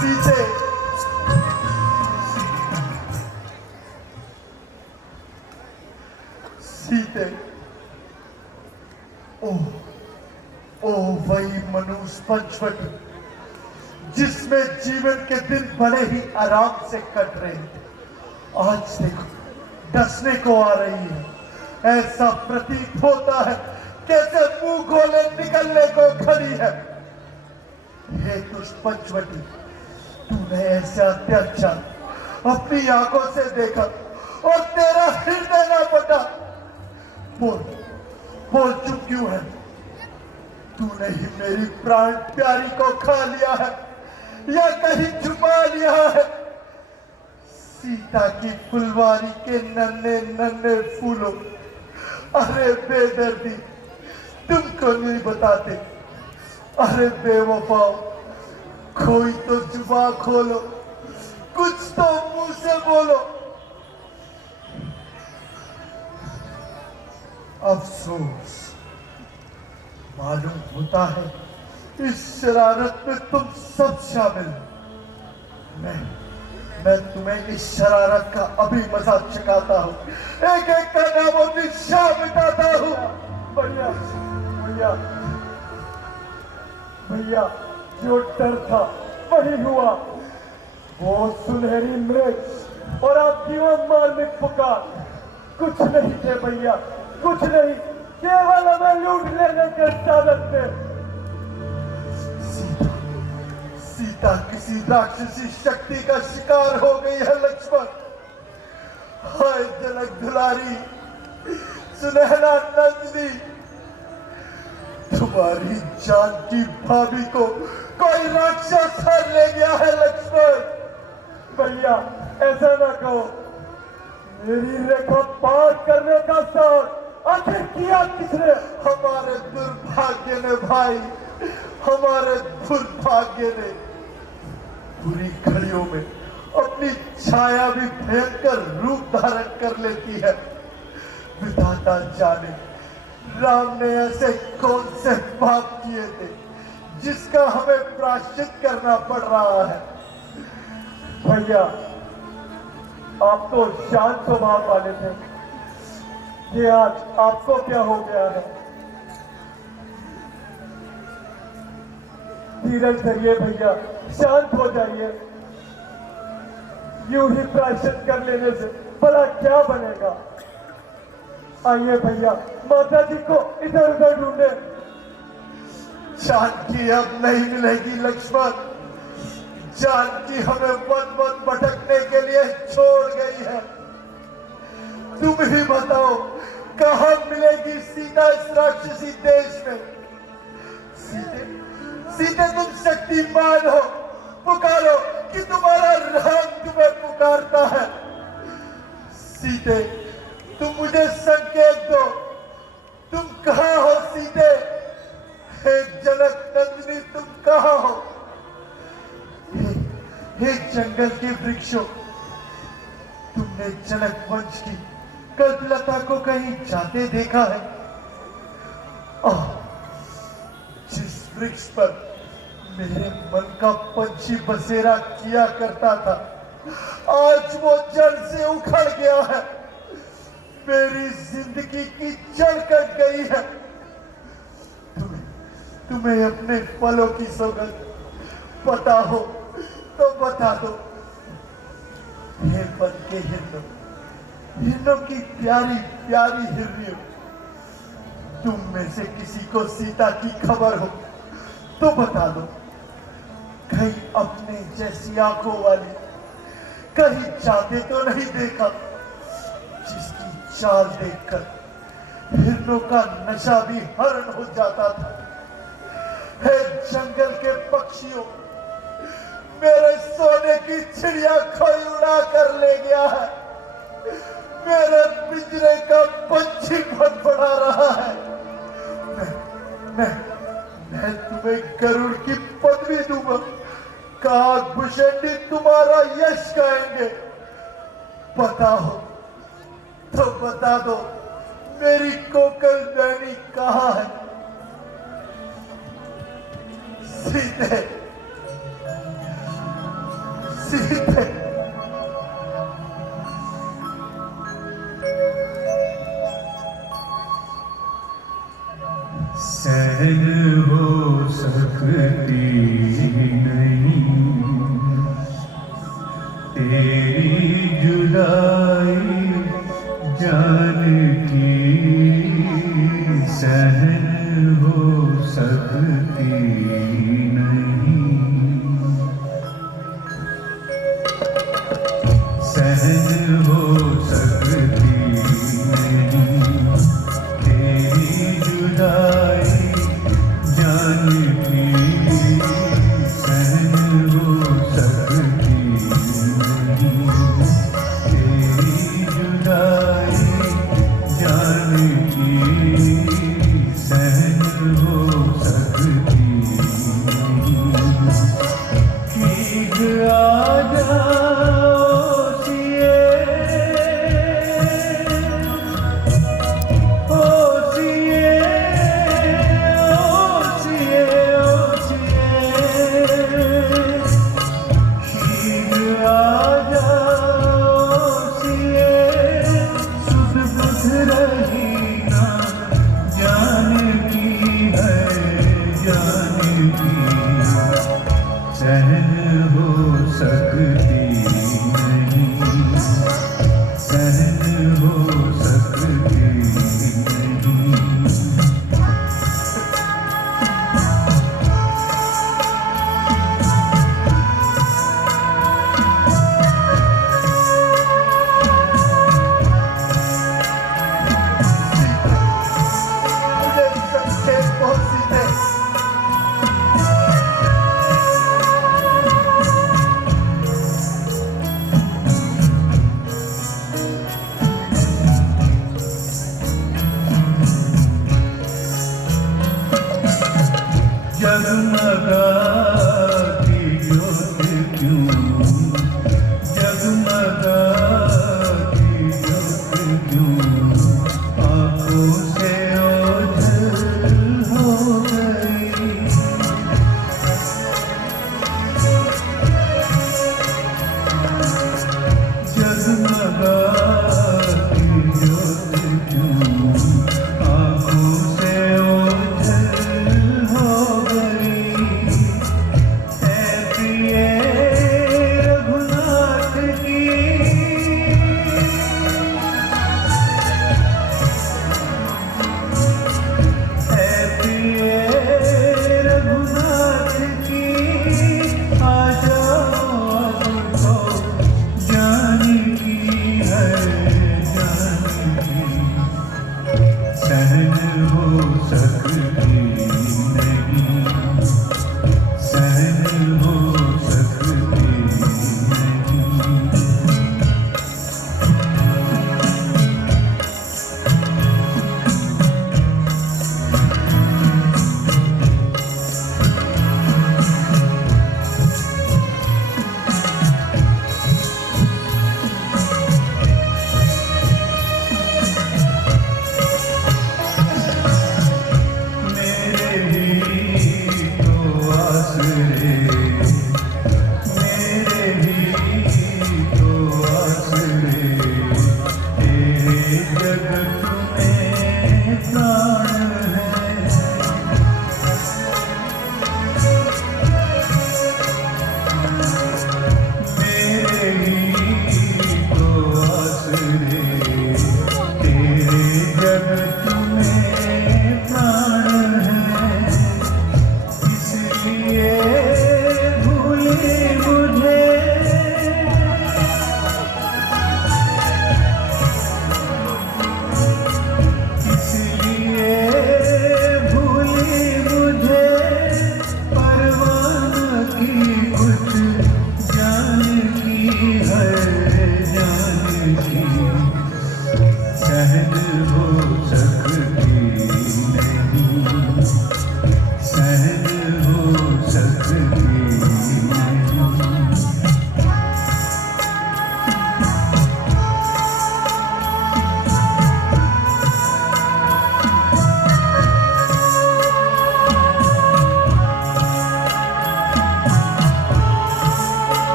सीते, सीते, ओ वही मनुष्य पंचवटी जिसमें जीवन के दिन बड़े ही आराम से कट रहे थे, आज देखो डसने को आ रही है। ऐसा प्रतीत होता है कैसे मुंह खोले निकलने को खड़ी है। हे दुष्ट पंचवटी, तूने ऐसे अत्याचार अपनी आंखों से देखा और तेरा हृदय ना पटा। बोल बोल चुप क्यों है? तूने ही मेरी प्राण प्यारी को खा लिया है या कहीं छुपा लिया है? सीता की फुलवारी के नन्हे नन्हे फूलों, अरे बेदर्दी तुमको नहीं बताते। अरे बेवफाओ, कोई तो जुबान खोलो, कुछ तो मुंह से बोलो। अफसोस, मालूम होता है इस शरारत में तुम सब शामिल हो। मैं तुम्हें इस शरारत का अभी मजा चखाता हूँ, एक एक का नामो निशान मिटाता हूँ। भैया भैया भैया, जो डर था वही हुआ। वो सुनहरी मृग और आपकी वो मार्मिक पुकार कुछ नहीं थे भैया, कुछ नहीं, केवल हमें लूट लेने के साधन थे। सीता किसी राक्षसी शक्ति का शिकार हो गई है लक्ष्मण। हाय जनक दुलारी, सुनहरा नंदिनी, तुम्हारी जान की भाभी को कोई राक्षस हर ले गया है लक्ष्मण। भैया ऐसा ना कहो, मेरी रेखा पार करने का साथ आखिर किया किसने? हमारे दुर्भाग्य ने भाई, हमारे दुर्भाग्य ने। बुरी घड़ियों में अपनी छाया भी भयंकर रूप धारण कर लेती है। विधाता जाने राम ने ऐसे कौन से पाप किए थे जिसका हमें प्रायश्चित करना पड़ रहा है। भैया आप तो शांत स्वभाव वाले थे, ये आज आपको क्या हो गया है? धीरज धरिए भैया, शांत हो जाइए। यूं ही प्रायश्चित कर लेने से भला क्या बनेगा? आइए भैया, माता जी को इधर उधर ढूंढे। जानकी अब नहीं मिलेगी लक्ष्मण। जानकी हमें वन वन भटकने के लिए छोड़ गई है। तुम ही बताओ, कहां मिलेगी सीता इस राक्षसी देश में? सीते सीते तुम शक्तिमान हो, पुकारो कि तुम्हारा राम तुम्हें पुकारता है। सीते तुम मुझे संकेत दो, तुम कहां हो सीते? हे जनक नंदिनी, तुम कहां हो? हे जंगल के वृक्षों, तुमने जनक वंश की कल्पलता को कहीं जाते देखा है? जिस वृक्ष पर मेरे मन का पंछी बसेरा किया करता था, आज वो जड़ से उखड़ गया है। मेरी जिंदगी की जड़ कट गई है। तुम्हें अपने फलों की सौगंध पता हो तो बता दो। हे वन के हिरणों, हिरणों की प्यारी प्यारी हिरणियों, तुम में से किसी को सीता की खबर हो तो बता दो। कहीं अपने जैसी आंखों वाली कहीं जाते तो नहीं देखा जिसकी चाल देखकर हिरणों का नशा भी हरण हो जाता था। हे जंगल के पक्षियों, मेरे सोने की चिड़िया कोई उड़ा कर ले गया है। मेरे पिंजरे का पंछी फड़फड़ा रहा है। मैं तुम्हें गरुड़ की पदवी दूंगा, काकभूषणी तुम्हारा यश गाएंगे। बताओ तो बता दो, मेरी कोकल बैनी कहाँ है? सीते सीते सहन हो सकती नहीं तेरी जुदाई जान की, सहन हो सकती नहीं। सहन हो सकती नहीं, तेरी जुदाई जान की सहन हो सकती नहीं, तेरी जुदाई जान की सहन हो सकती नहीं। ईद आ जाओ सिए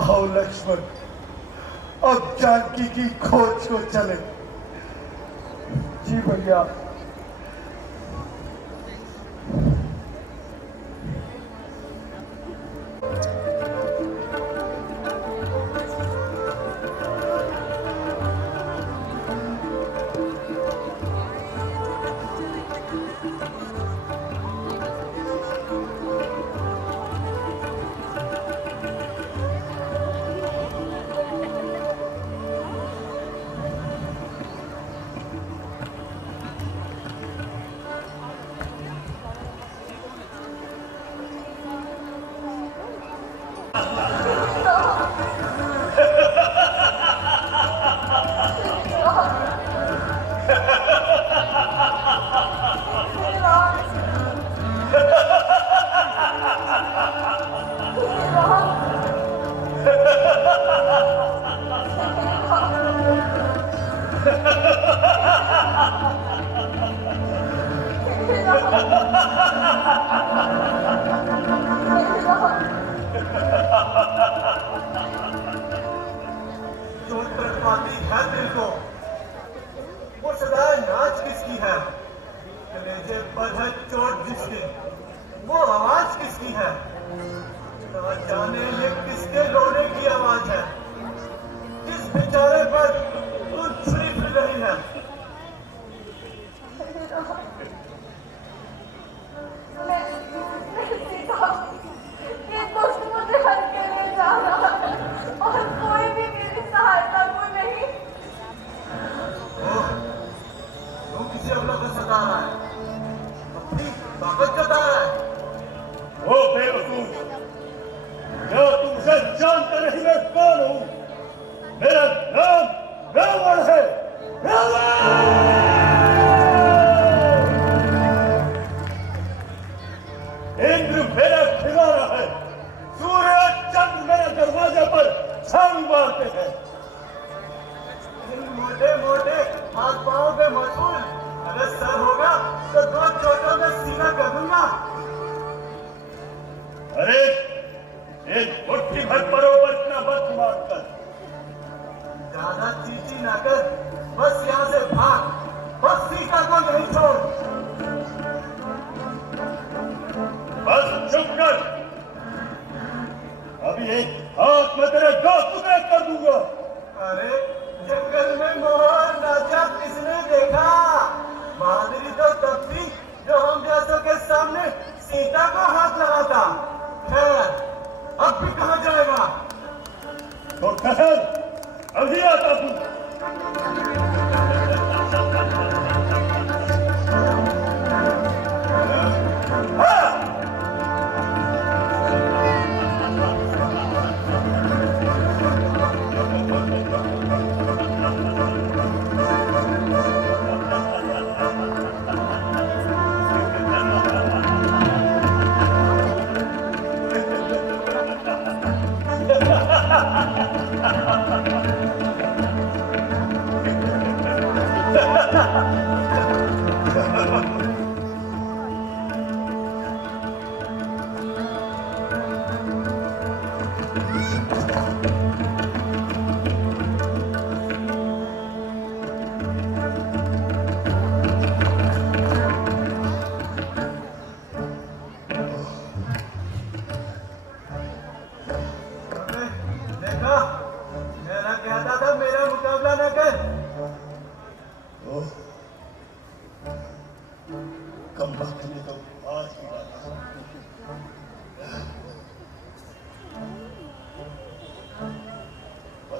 आओ लक्ष्मण, अब जानकी की खोज को चले। जी भैया।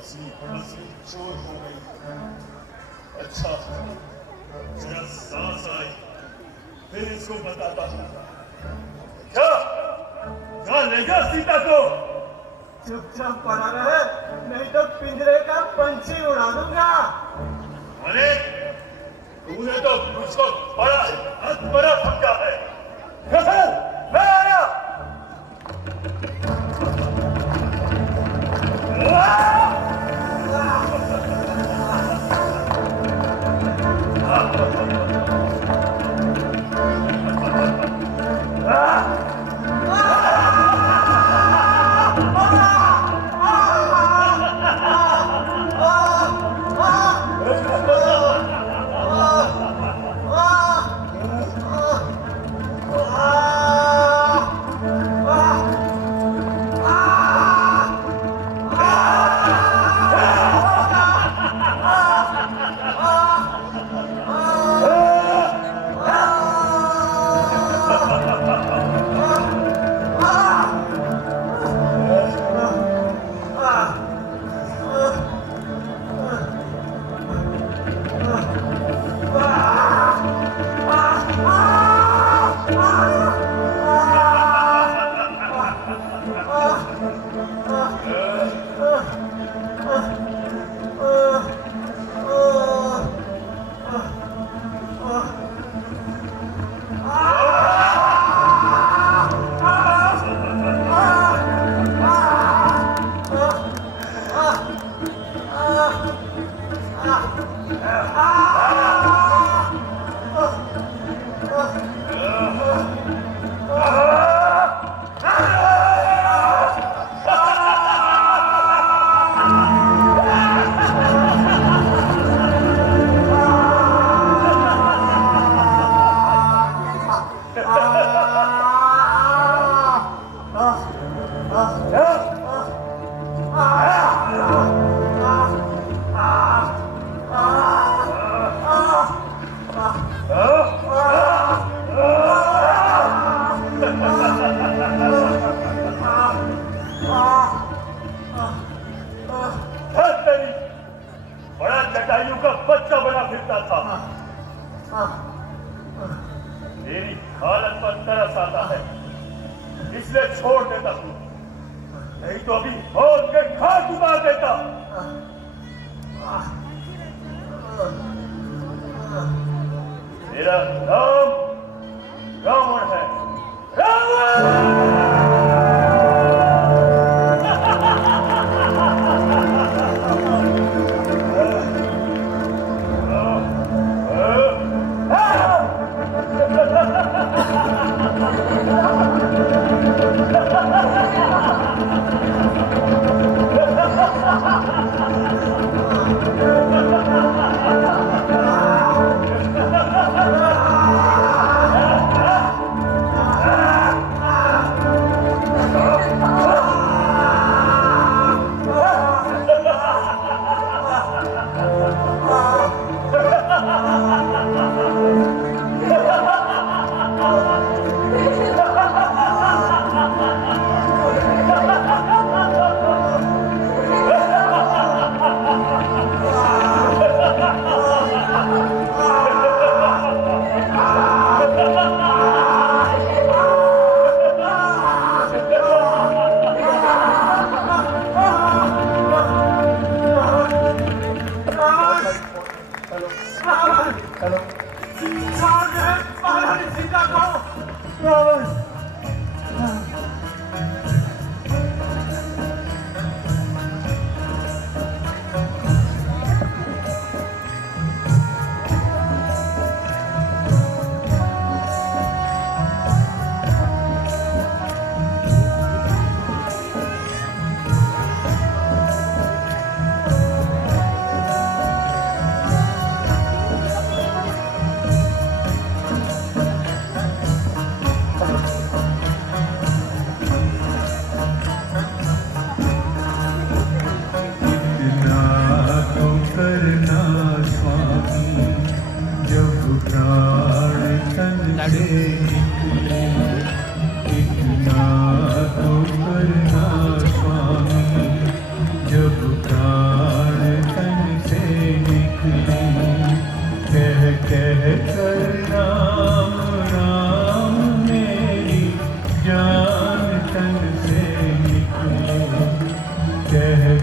हंसी हंसी चोर हो गई। अच्छा जरा सांस आई फिर इसको बताता हूँ। क्या ले जा सीता को। चुपचाप पड़ा रहे, नहीं तो पिंजरे का पंछी उड़ा दूंगा। अरे तूने तो मुझको बड़ा बड़ा समझा है। मैं आया। बड़ा चटाइयों का बच्चा बना फिरता था। तेरी हालत पर तरस आता है इसलिए छोड़ देता हूँ, नहीं तो अभी मौत के घाट उतार देता। मेरा नाम रावण है। रावण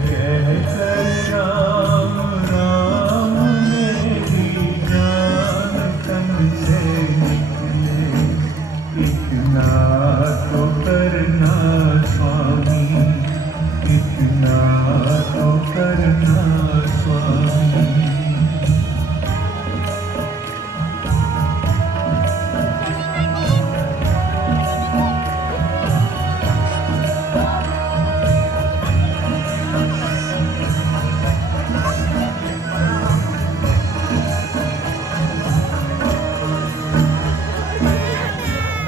कह कर राम राम मेरी जान तन से निकले, इतना तो करना स्वामी, इतना तो करना स्वामी।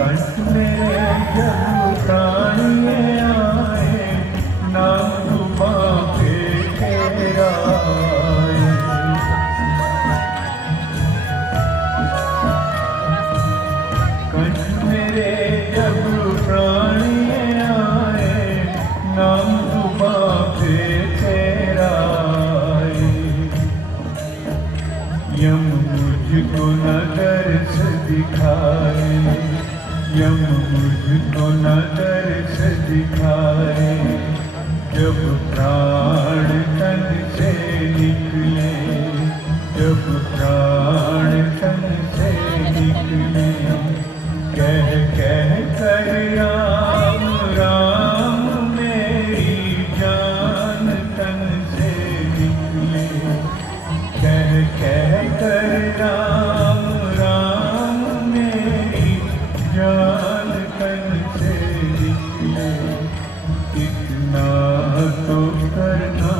कंठ में जब प्राण आए, नाम जुबा पे तेरा आए। कंठ मेरे जब प्राण आए, नाम जुबा पे तेरा आए। यम मुझको न दर्श दिखाए, यम मुझको न दर्श दिखाए, जब प्राण तन से निकले, जब प्राण तन से निकले। कह कह कर राम राम मेरी जान तन से निकले, कह कह कर राम राम मेरी जान तन से निकले, इतना तो करना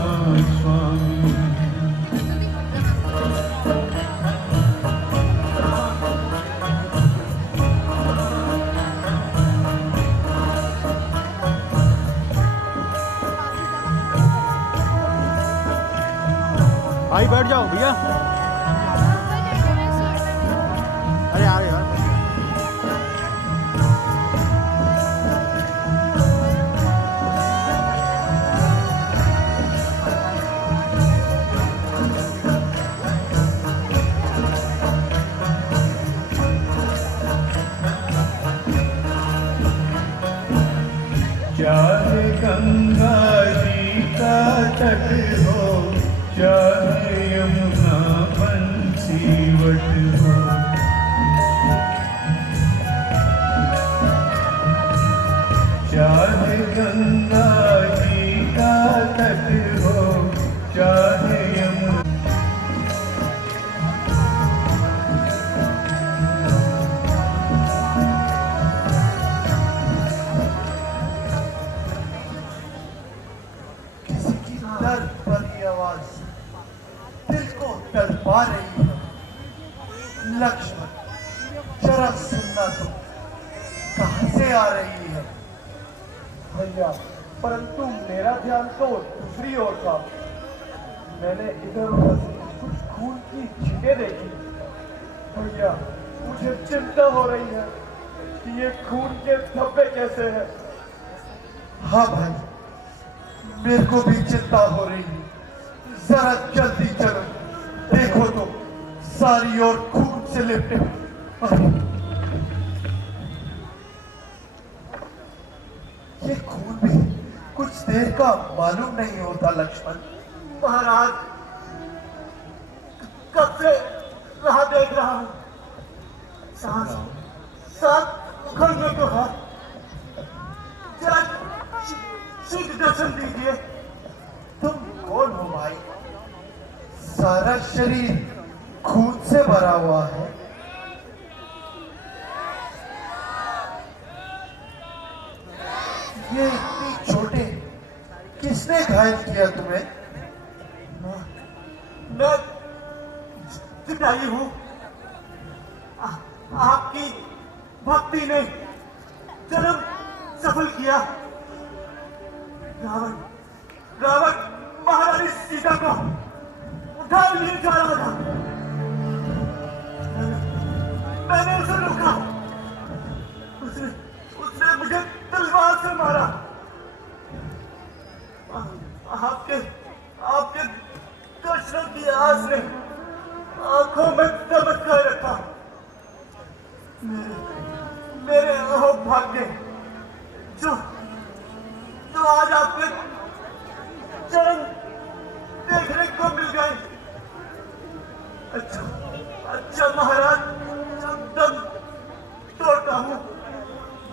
स्वामी। भाई बैठ जाओ भैया। अरे यार यार चाहे गंगा जी का तट हो, चाहे यमुना बंसीवट हो, चाहे गंगा जी का तट हो, चाहे यमुना। किसी की दर्द भरी आवाज दिल को तड़पा रही है। लक्ष्मण जरा सुनना तो, कहां से आ रही है? भैया, परंतु मेरा ध्यान तो दूसरी ओर था। मैंने इधर उधर कुछ खून की छींटे देखी। भैया, मुझे चिंता हो रही है कि ये खून के धब्बे कैसे हैं। हाँ भाई, मेरे को भी चिंता हो रही है। जरा जल्दी चलो, देखो तो सारी ओर खून से लिपटे। ये खून भी कुछ देर का मालूम नहीं होता लक्ष्मण। महाराज, कब से राह देख रहा हूं। सांस सांस उखड़ने को है। जरा शीघ्र दर्शन दीजिए। तुम कौन हो भाई? सारा शरीर खून से भरा हुआ है। ये इतनी छोटे, किसने घायल किया तुम्हें? मैं जुटाई हूं। आपकी भक्ति ने जन्म सफल किया। रावण रावण महारानी सीता को उठा लिए जा रहा था। मैंने उसे रोका। उसने मुझे तलवार से मारा। आपके आपके दर्शनों की आस ने आंखों में चमत्कार रखा। मेरे अहोभाग्य जो आज आपके चरण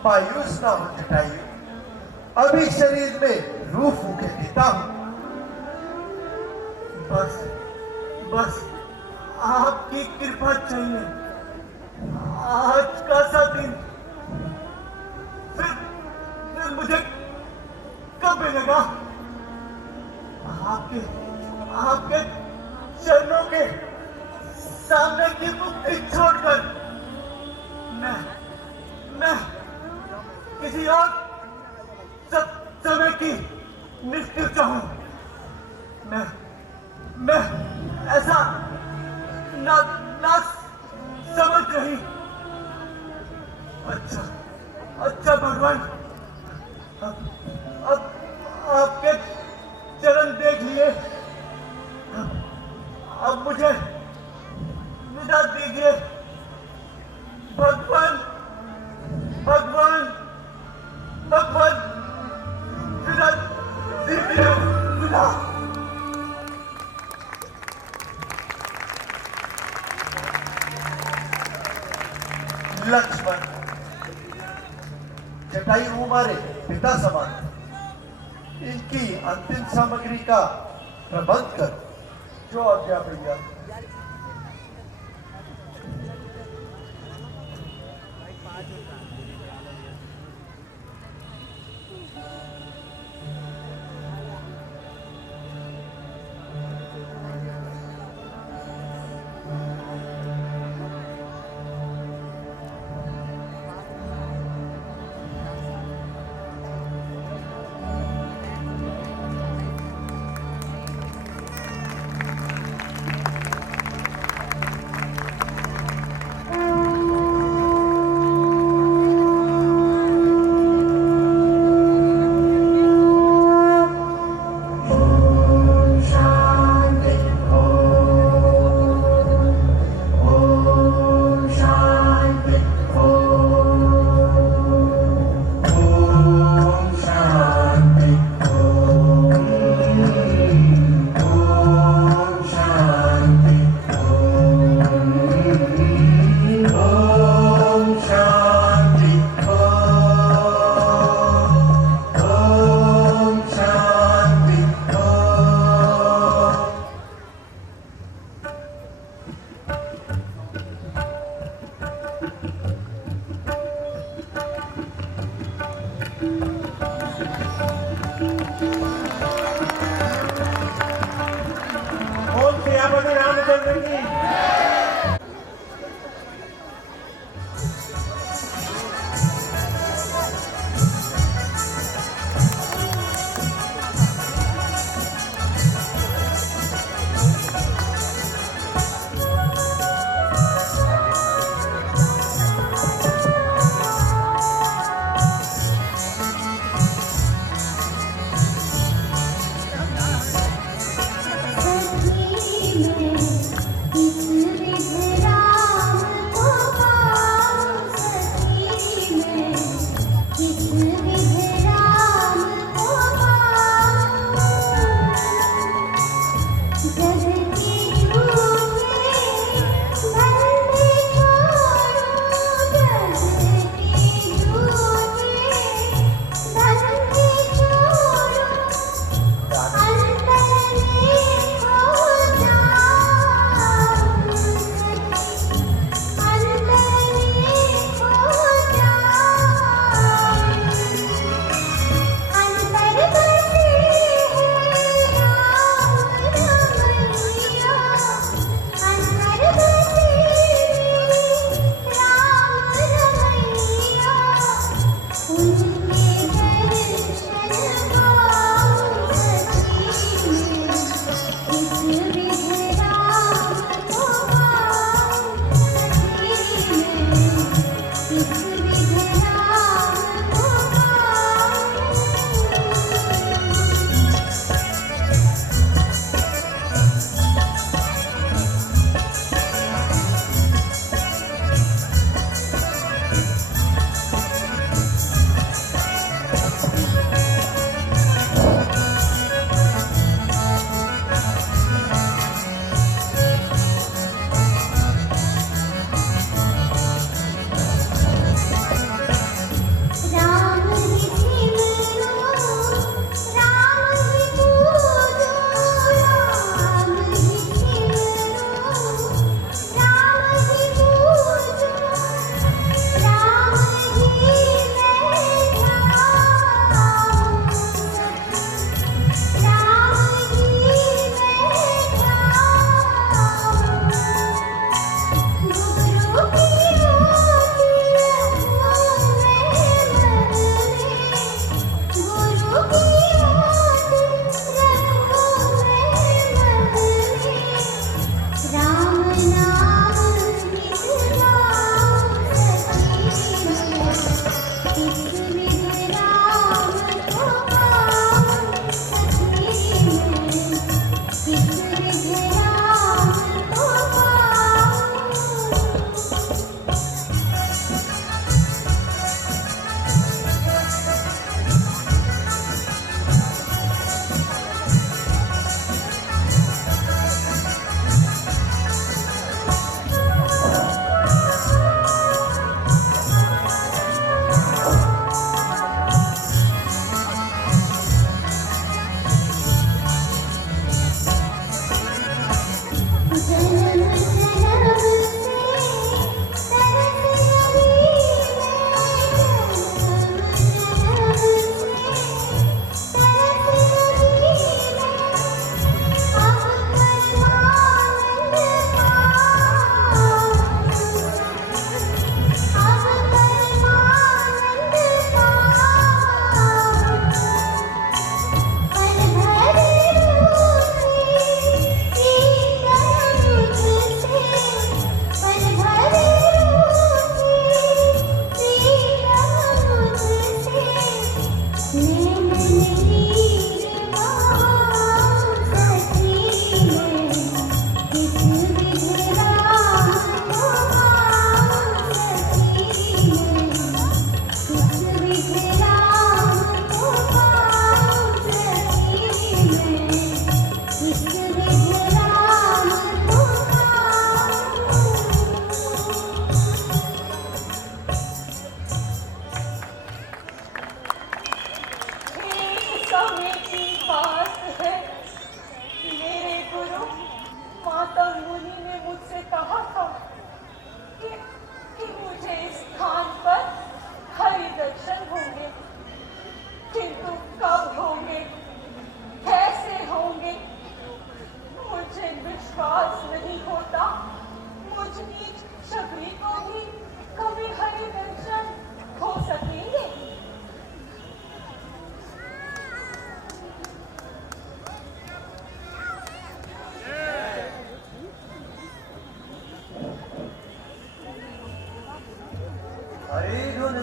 मायूस ना हो जटायु, अभी शरीर में रूह फूके देता हूं। बस बस आपकी कृपा चाहिए। आज का सा दिन फिर मुझे कब मिलेगा? आपके आपके चरणों के सामने की मुक्ति छोड़कर मैं किसी और समय की मृत्यु चाहूं। मैं ऐसा ना समझ रही। अच्छा भगवान, अब आपके चरण देख लिए, अब मुझे निजात दीजिए। भगवान भगवान भगवान निजात दीजिए। लक्ष्मण, जटायु हमारे पिता समान, इनकी अंतिम सामग्री का प्रबंध कर। जो आज्ञा भैया।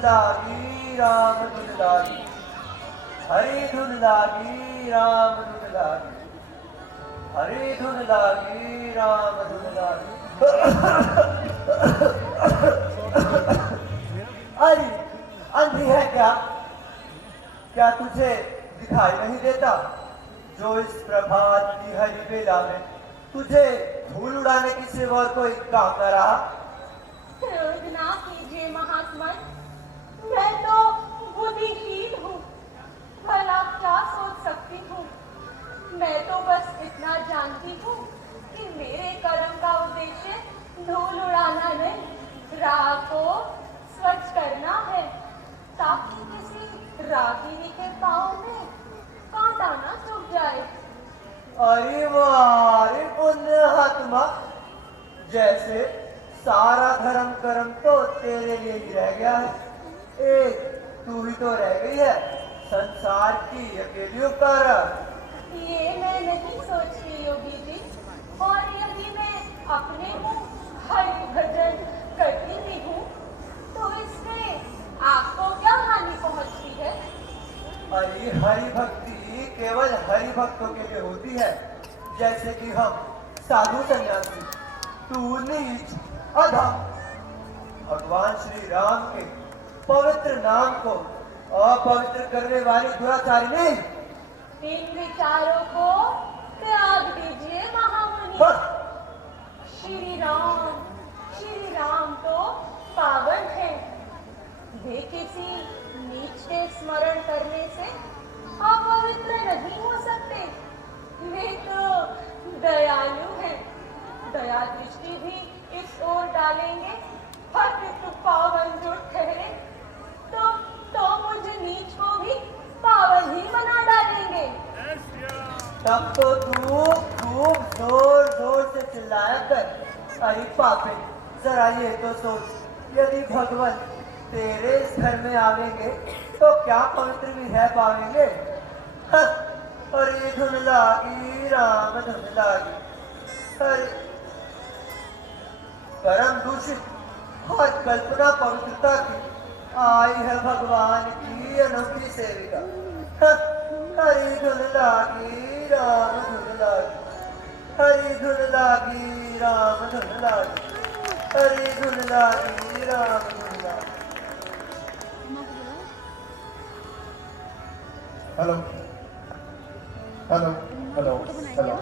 लागी राम धुन लागी, हरी धुन लागी राम धुन लागी, हरी धुन लागी राम धुन लागी। अरे अंधी है क्या? क्या तुझे दिखाई नहीं देता जो इस प्रभात की हरी बेला में तुझे धूल उड़ाने की सिवा और कोई काम न रहा? क्रोध ना कीजिए महात्मन, मैं तो बुद्धिहीन हूँ, भला क्या सोच सकती हूँ। मैं तो बस इतना जानती हूँ कि मेरे कर्म का उद्देश्य धूल उड़ाना नहीं, राह को स्वच्छ करना है, ताकि किसी रागिनी के पाँव में कांटा ना चुभ जाए। अरे वाह, अरे पुण्यात्मा, जैसे सारा धर्म कर्म तो तेरे लिए ही रह गया है, एक तू ही तो रह गई है संसार की अकेली उपकारक। ये मैं नहीं सोचती योगी जी, और यदि मैं अपने मुँह हरि भजन करती भी हूँ तो इससे आपको क्या हानि पहुँचती है? अरे हरि भक्ति केवल हरि भक्तों के लिए होती है, जैसे कि हम साधु सन्यासी, तू नीच अधम। भगवान श्री राम के पवित्र नाम को अपवित्र करने वाली दुराचारिणी। इन विचारों को त्याग दीजिए महामुनि। श्री राम तो पावन है, वे किसी नीच के स्मरण करने से अपवित्र नहीं हो सकते। वे तो दयालु हैं, दया दृष्टि भी इस ओर डालेंगे, पतित पावन जो ठहरे तो मुझ नीच को भी पावन ही बना डालेंगे। तब तो तू खूब जोर जोर से चिल्लाया कर। अरे पापे, जरा ये तो सोच, यदि भगवान तेरे इस घर में आवेंगे तो क्या पवित्र भी है पावेंगे? अरे धुन लागी राम धुन लागी, अरे परम दूषित और कल्पना पवित्रता की आई है भगवान की अनोखी सेविका। हरी धुन लागी राम धुन लागी, हरी धुन लागी राम धुन लागी, हरी धुन लागी राम धुन लागी। Hello hello hello hello.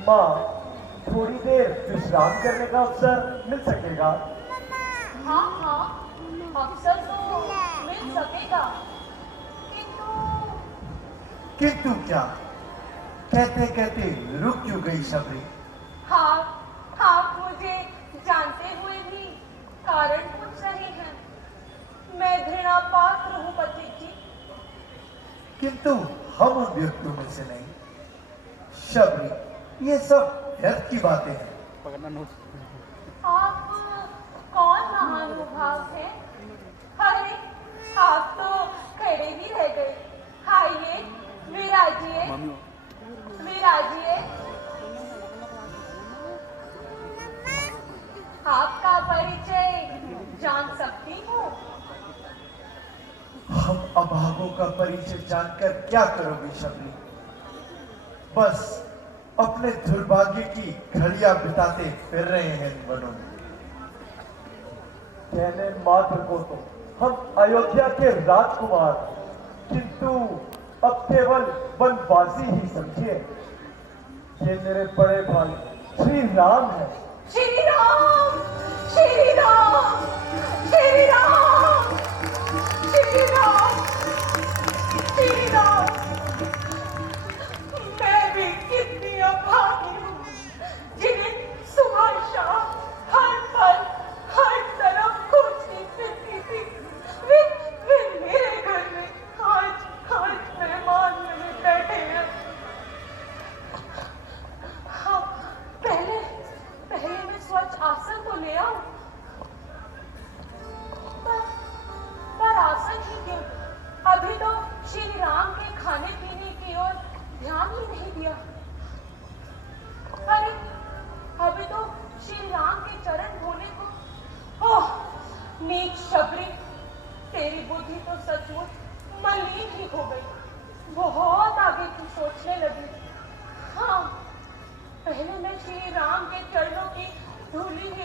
माँ, थोड़ी देर विश्राम करने का अवसर मिल सकेगा? हाँ, अवसर तो मिल सकेगा, किंतु क्या? कहते कहते रुक क्यों गई शबरी? आप मुझे जानते हुए भी कारण पूछ रहे हैं। मैं घृणा पात्र हूँ पति जी। किंतु हम उन व्यक्तियों में से नहीं। शबरी, ये सब व्यर्थ की बातें हैं। आप कौन महानुभाव हैं? अरे आप तो खड़े ही रह गए। आइए, विराजिए, विराजिए। आपका परिचय जान सकती हूँ? हम अभागों का परिचय जानकर क्या करोगे शबरी? बस अपने दुर्भाग्य की घड़ियां बिताते फिर रहे हैं इन वनों में। कहने मात्र को तो हम अयोध्या के राजकुमार, किंतु अब केवल वनवासी ही समझिए। ये मेरे बड़े भाई श्री राम है। श्री राम, श्री राम, श्री राम।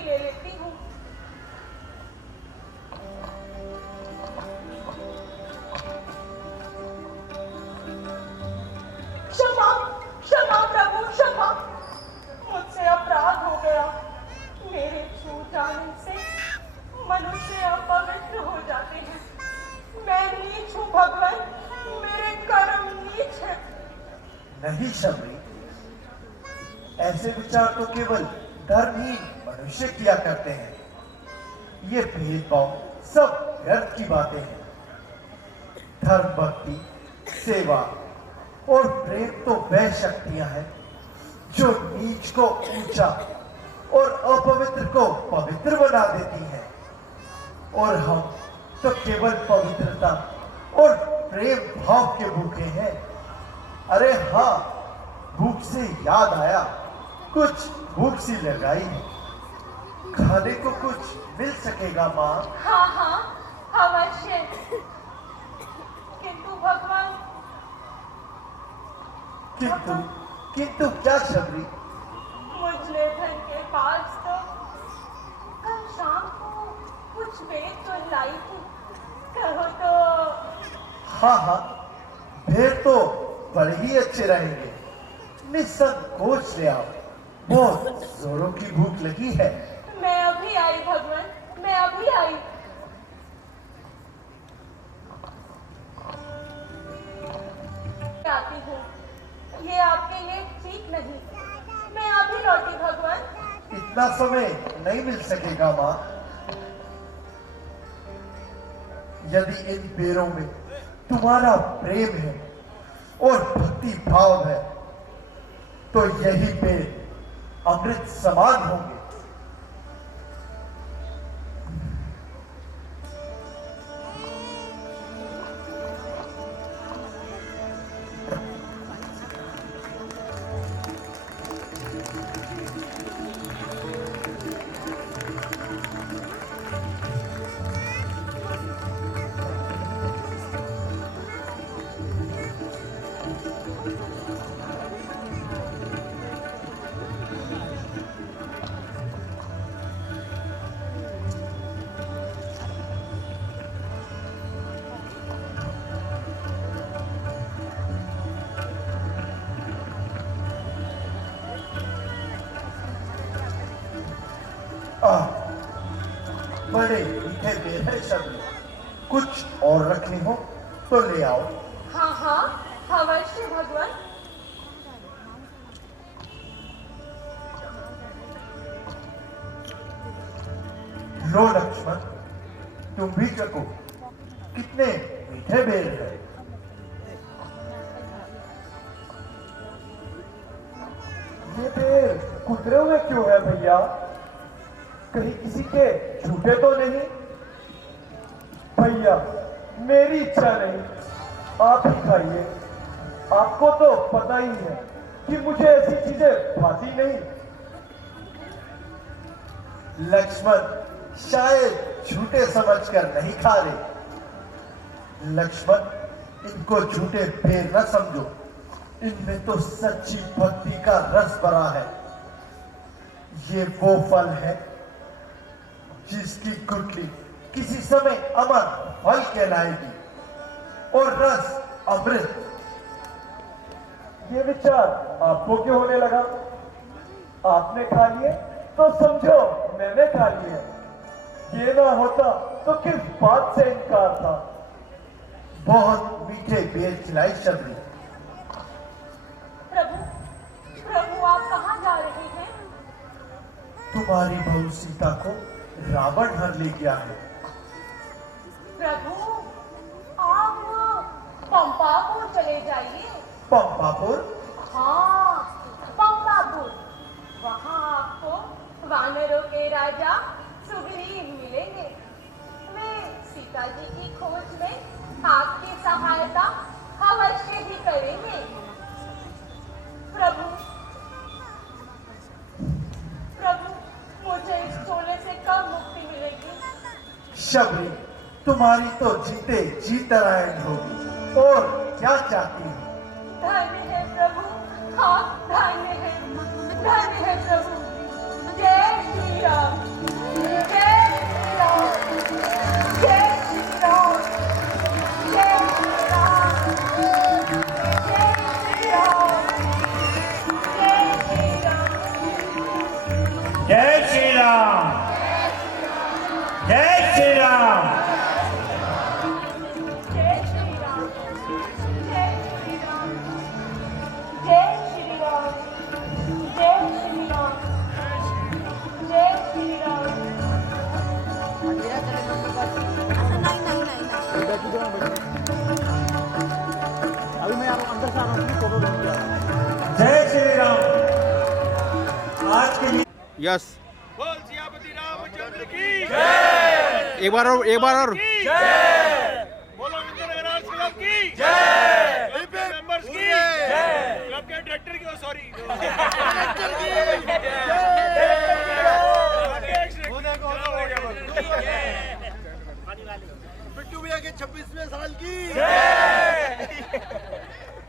ले लेती हूँ। क्षमा, क्षमा प्रभु, क्षमा। मुझसे अपराध हो गया। मेरे छू जाने से मनुष्य अपवित्र हो जाते हैं। मैं नीच हूँ भगवान, मेरे कर्म नीच है। नहीं शबरी, ऐसे विचार तो केवल धर्महीन मनुष्य किया करते हैं। ये भेदभाव सब व्यर्थ की बातें हैं। धर्म, भक्ति, सेवा और प्रेम तो वह शक्तियां हैं जो नीच को ऊंचा और अपवित्र को पवित्र बना देती हैं। और हम तो केवल पवित्रता और प्रेम भाव के भूखे हैं। अरे हाँ, भूख से याद आया, कुछ भूख सी लगाई है। खाने को कुछ मिल सकेगा माँ? हाँ हाँ, अवश्य। किंतु भगवान, किंतु क्या शबरी? मुझले धन के पास तो कल शाम को कुछ बेच तो लाई थी। कहो तो। हाँ हाँ, भेड़ तो बड़े ही अच्छे रहेंगे। निसंकोच ले आओ, बहुत जोरों की भूख लगी है। मैं अभी आई भगवान, मैं अभी आई। आती हूँ, ये आपके लिए ठीक नहीं। मैं अभी लौटी भगवान। इतना समय नहीं मिल सकेगा माँ। यदि इन पेड़ों में तुम्हारा प्रेम है और भक्ति भाव है तो यही पेड़ अमृत समान होंगे। बड़े मीठे पेड़ है शबरी, कुछ और रखे हो तो ले आओ। हाँ हाँ, अवश्य भगवान। लो लक्ष्मण, तुम भी चखो, कितने मीठे बेर है। ये बेर कुतरे हुए क्यों है भैया? कहीं किसी के झूठे तो नहीं? भैया, मेरी इच्छा नहीं, आप ही खाइए। आपको तो पता ही है कि मुझे ऐसी चीजें भाती नहीं। लक्ष्मण शायद झूठे समझकर नहीं खा रहे। लक्ष्मण, इनको झूठे बेर न समझो, इनमें तो सच्ची भक्ति का रस भरा है। ये वो फल है जिसकी गुठली किसी समय अमर फल कहलाएगी और रस अमृत। ये विचार आपको क्यों होने लगा? आपने खा लिए तो समझो मैंने खा लिए। ये ना होता तो किस बात से इनकार था? बहुत मीठे बेर खिलाई शबरी। प्रभु, प्रभु आप कहाँ जा रहे हैं? तुम्हारी बहू सीता को रावण हर ले गया है। प्रभु, आप पंपापुर चले जाइए। पंपापुर? हाँ, पंपापुर। वहाँ आपको वानरों के राजा सुग्रीव मिलेंगे। वे सीता जी की खोज में आपकी सहायता अवश्य भी करेंगे। प्रभु, प्रभु, मुझे इस चोले से कब मुक्ति मिलेगी? शबरी, तुम्हारी तो जीते जी नारायण होगी, और क्या चाहती है? धन्य है प्रभु, हाँ धन्य है प्रभु। जय श्री राम। राम। जय श्री राम। जय श्री राम। जय श्री राम। जय श्री राम। जय श्री राम। जय श्री राम। अभी मैं अंदर से आ रहा हूँ, फोटो लेके आ रहा हूँ। जय श्री राम। आज के लिए यस, बोल सियापति रामचंद्र की जय। एक बार और, एक बार और। जय। बोलो इंद्रनगर क्लब की जय। क्लब के मेंबर्स की जय। क्लब के डायरेक्टर की, सॉरी डायरेक्टर की। बिट्टू भैया के 26वें साल की जय।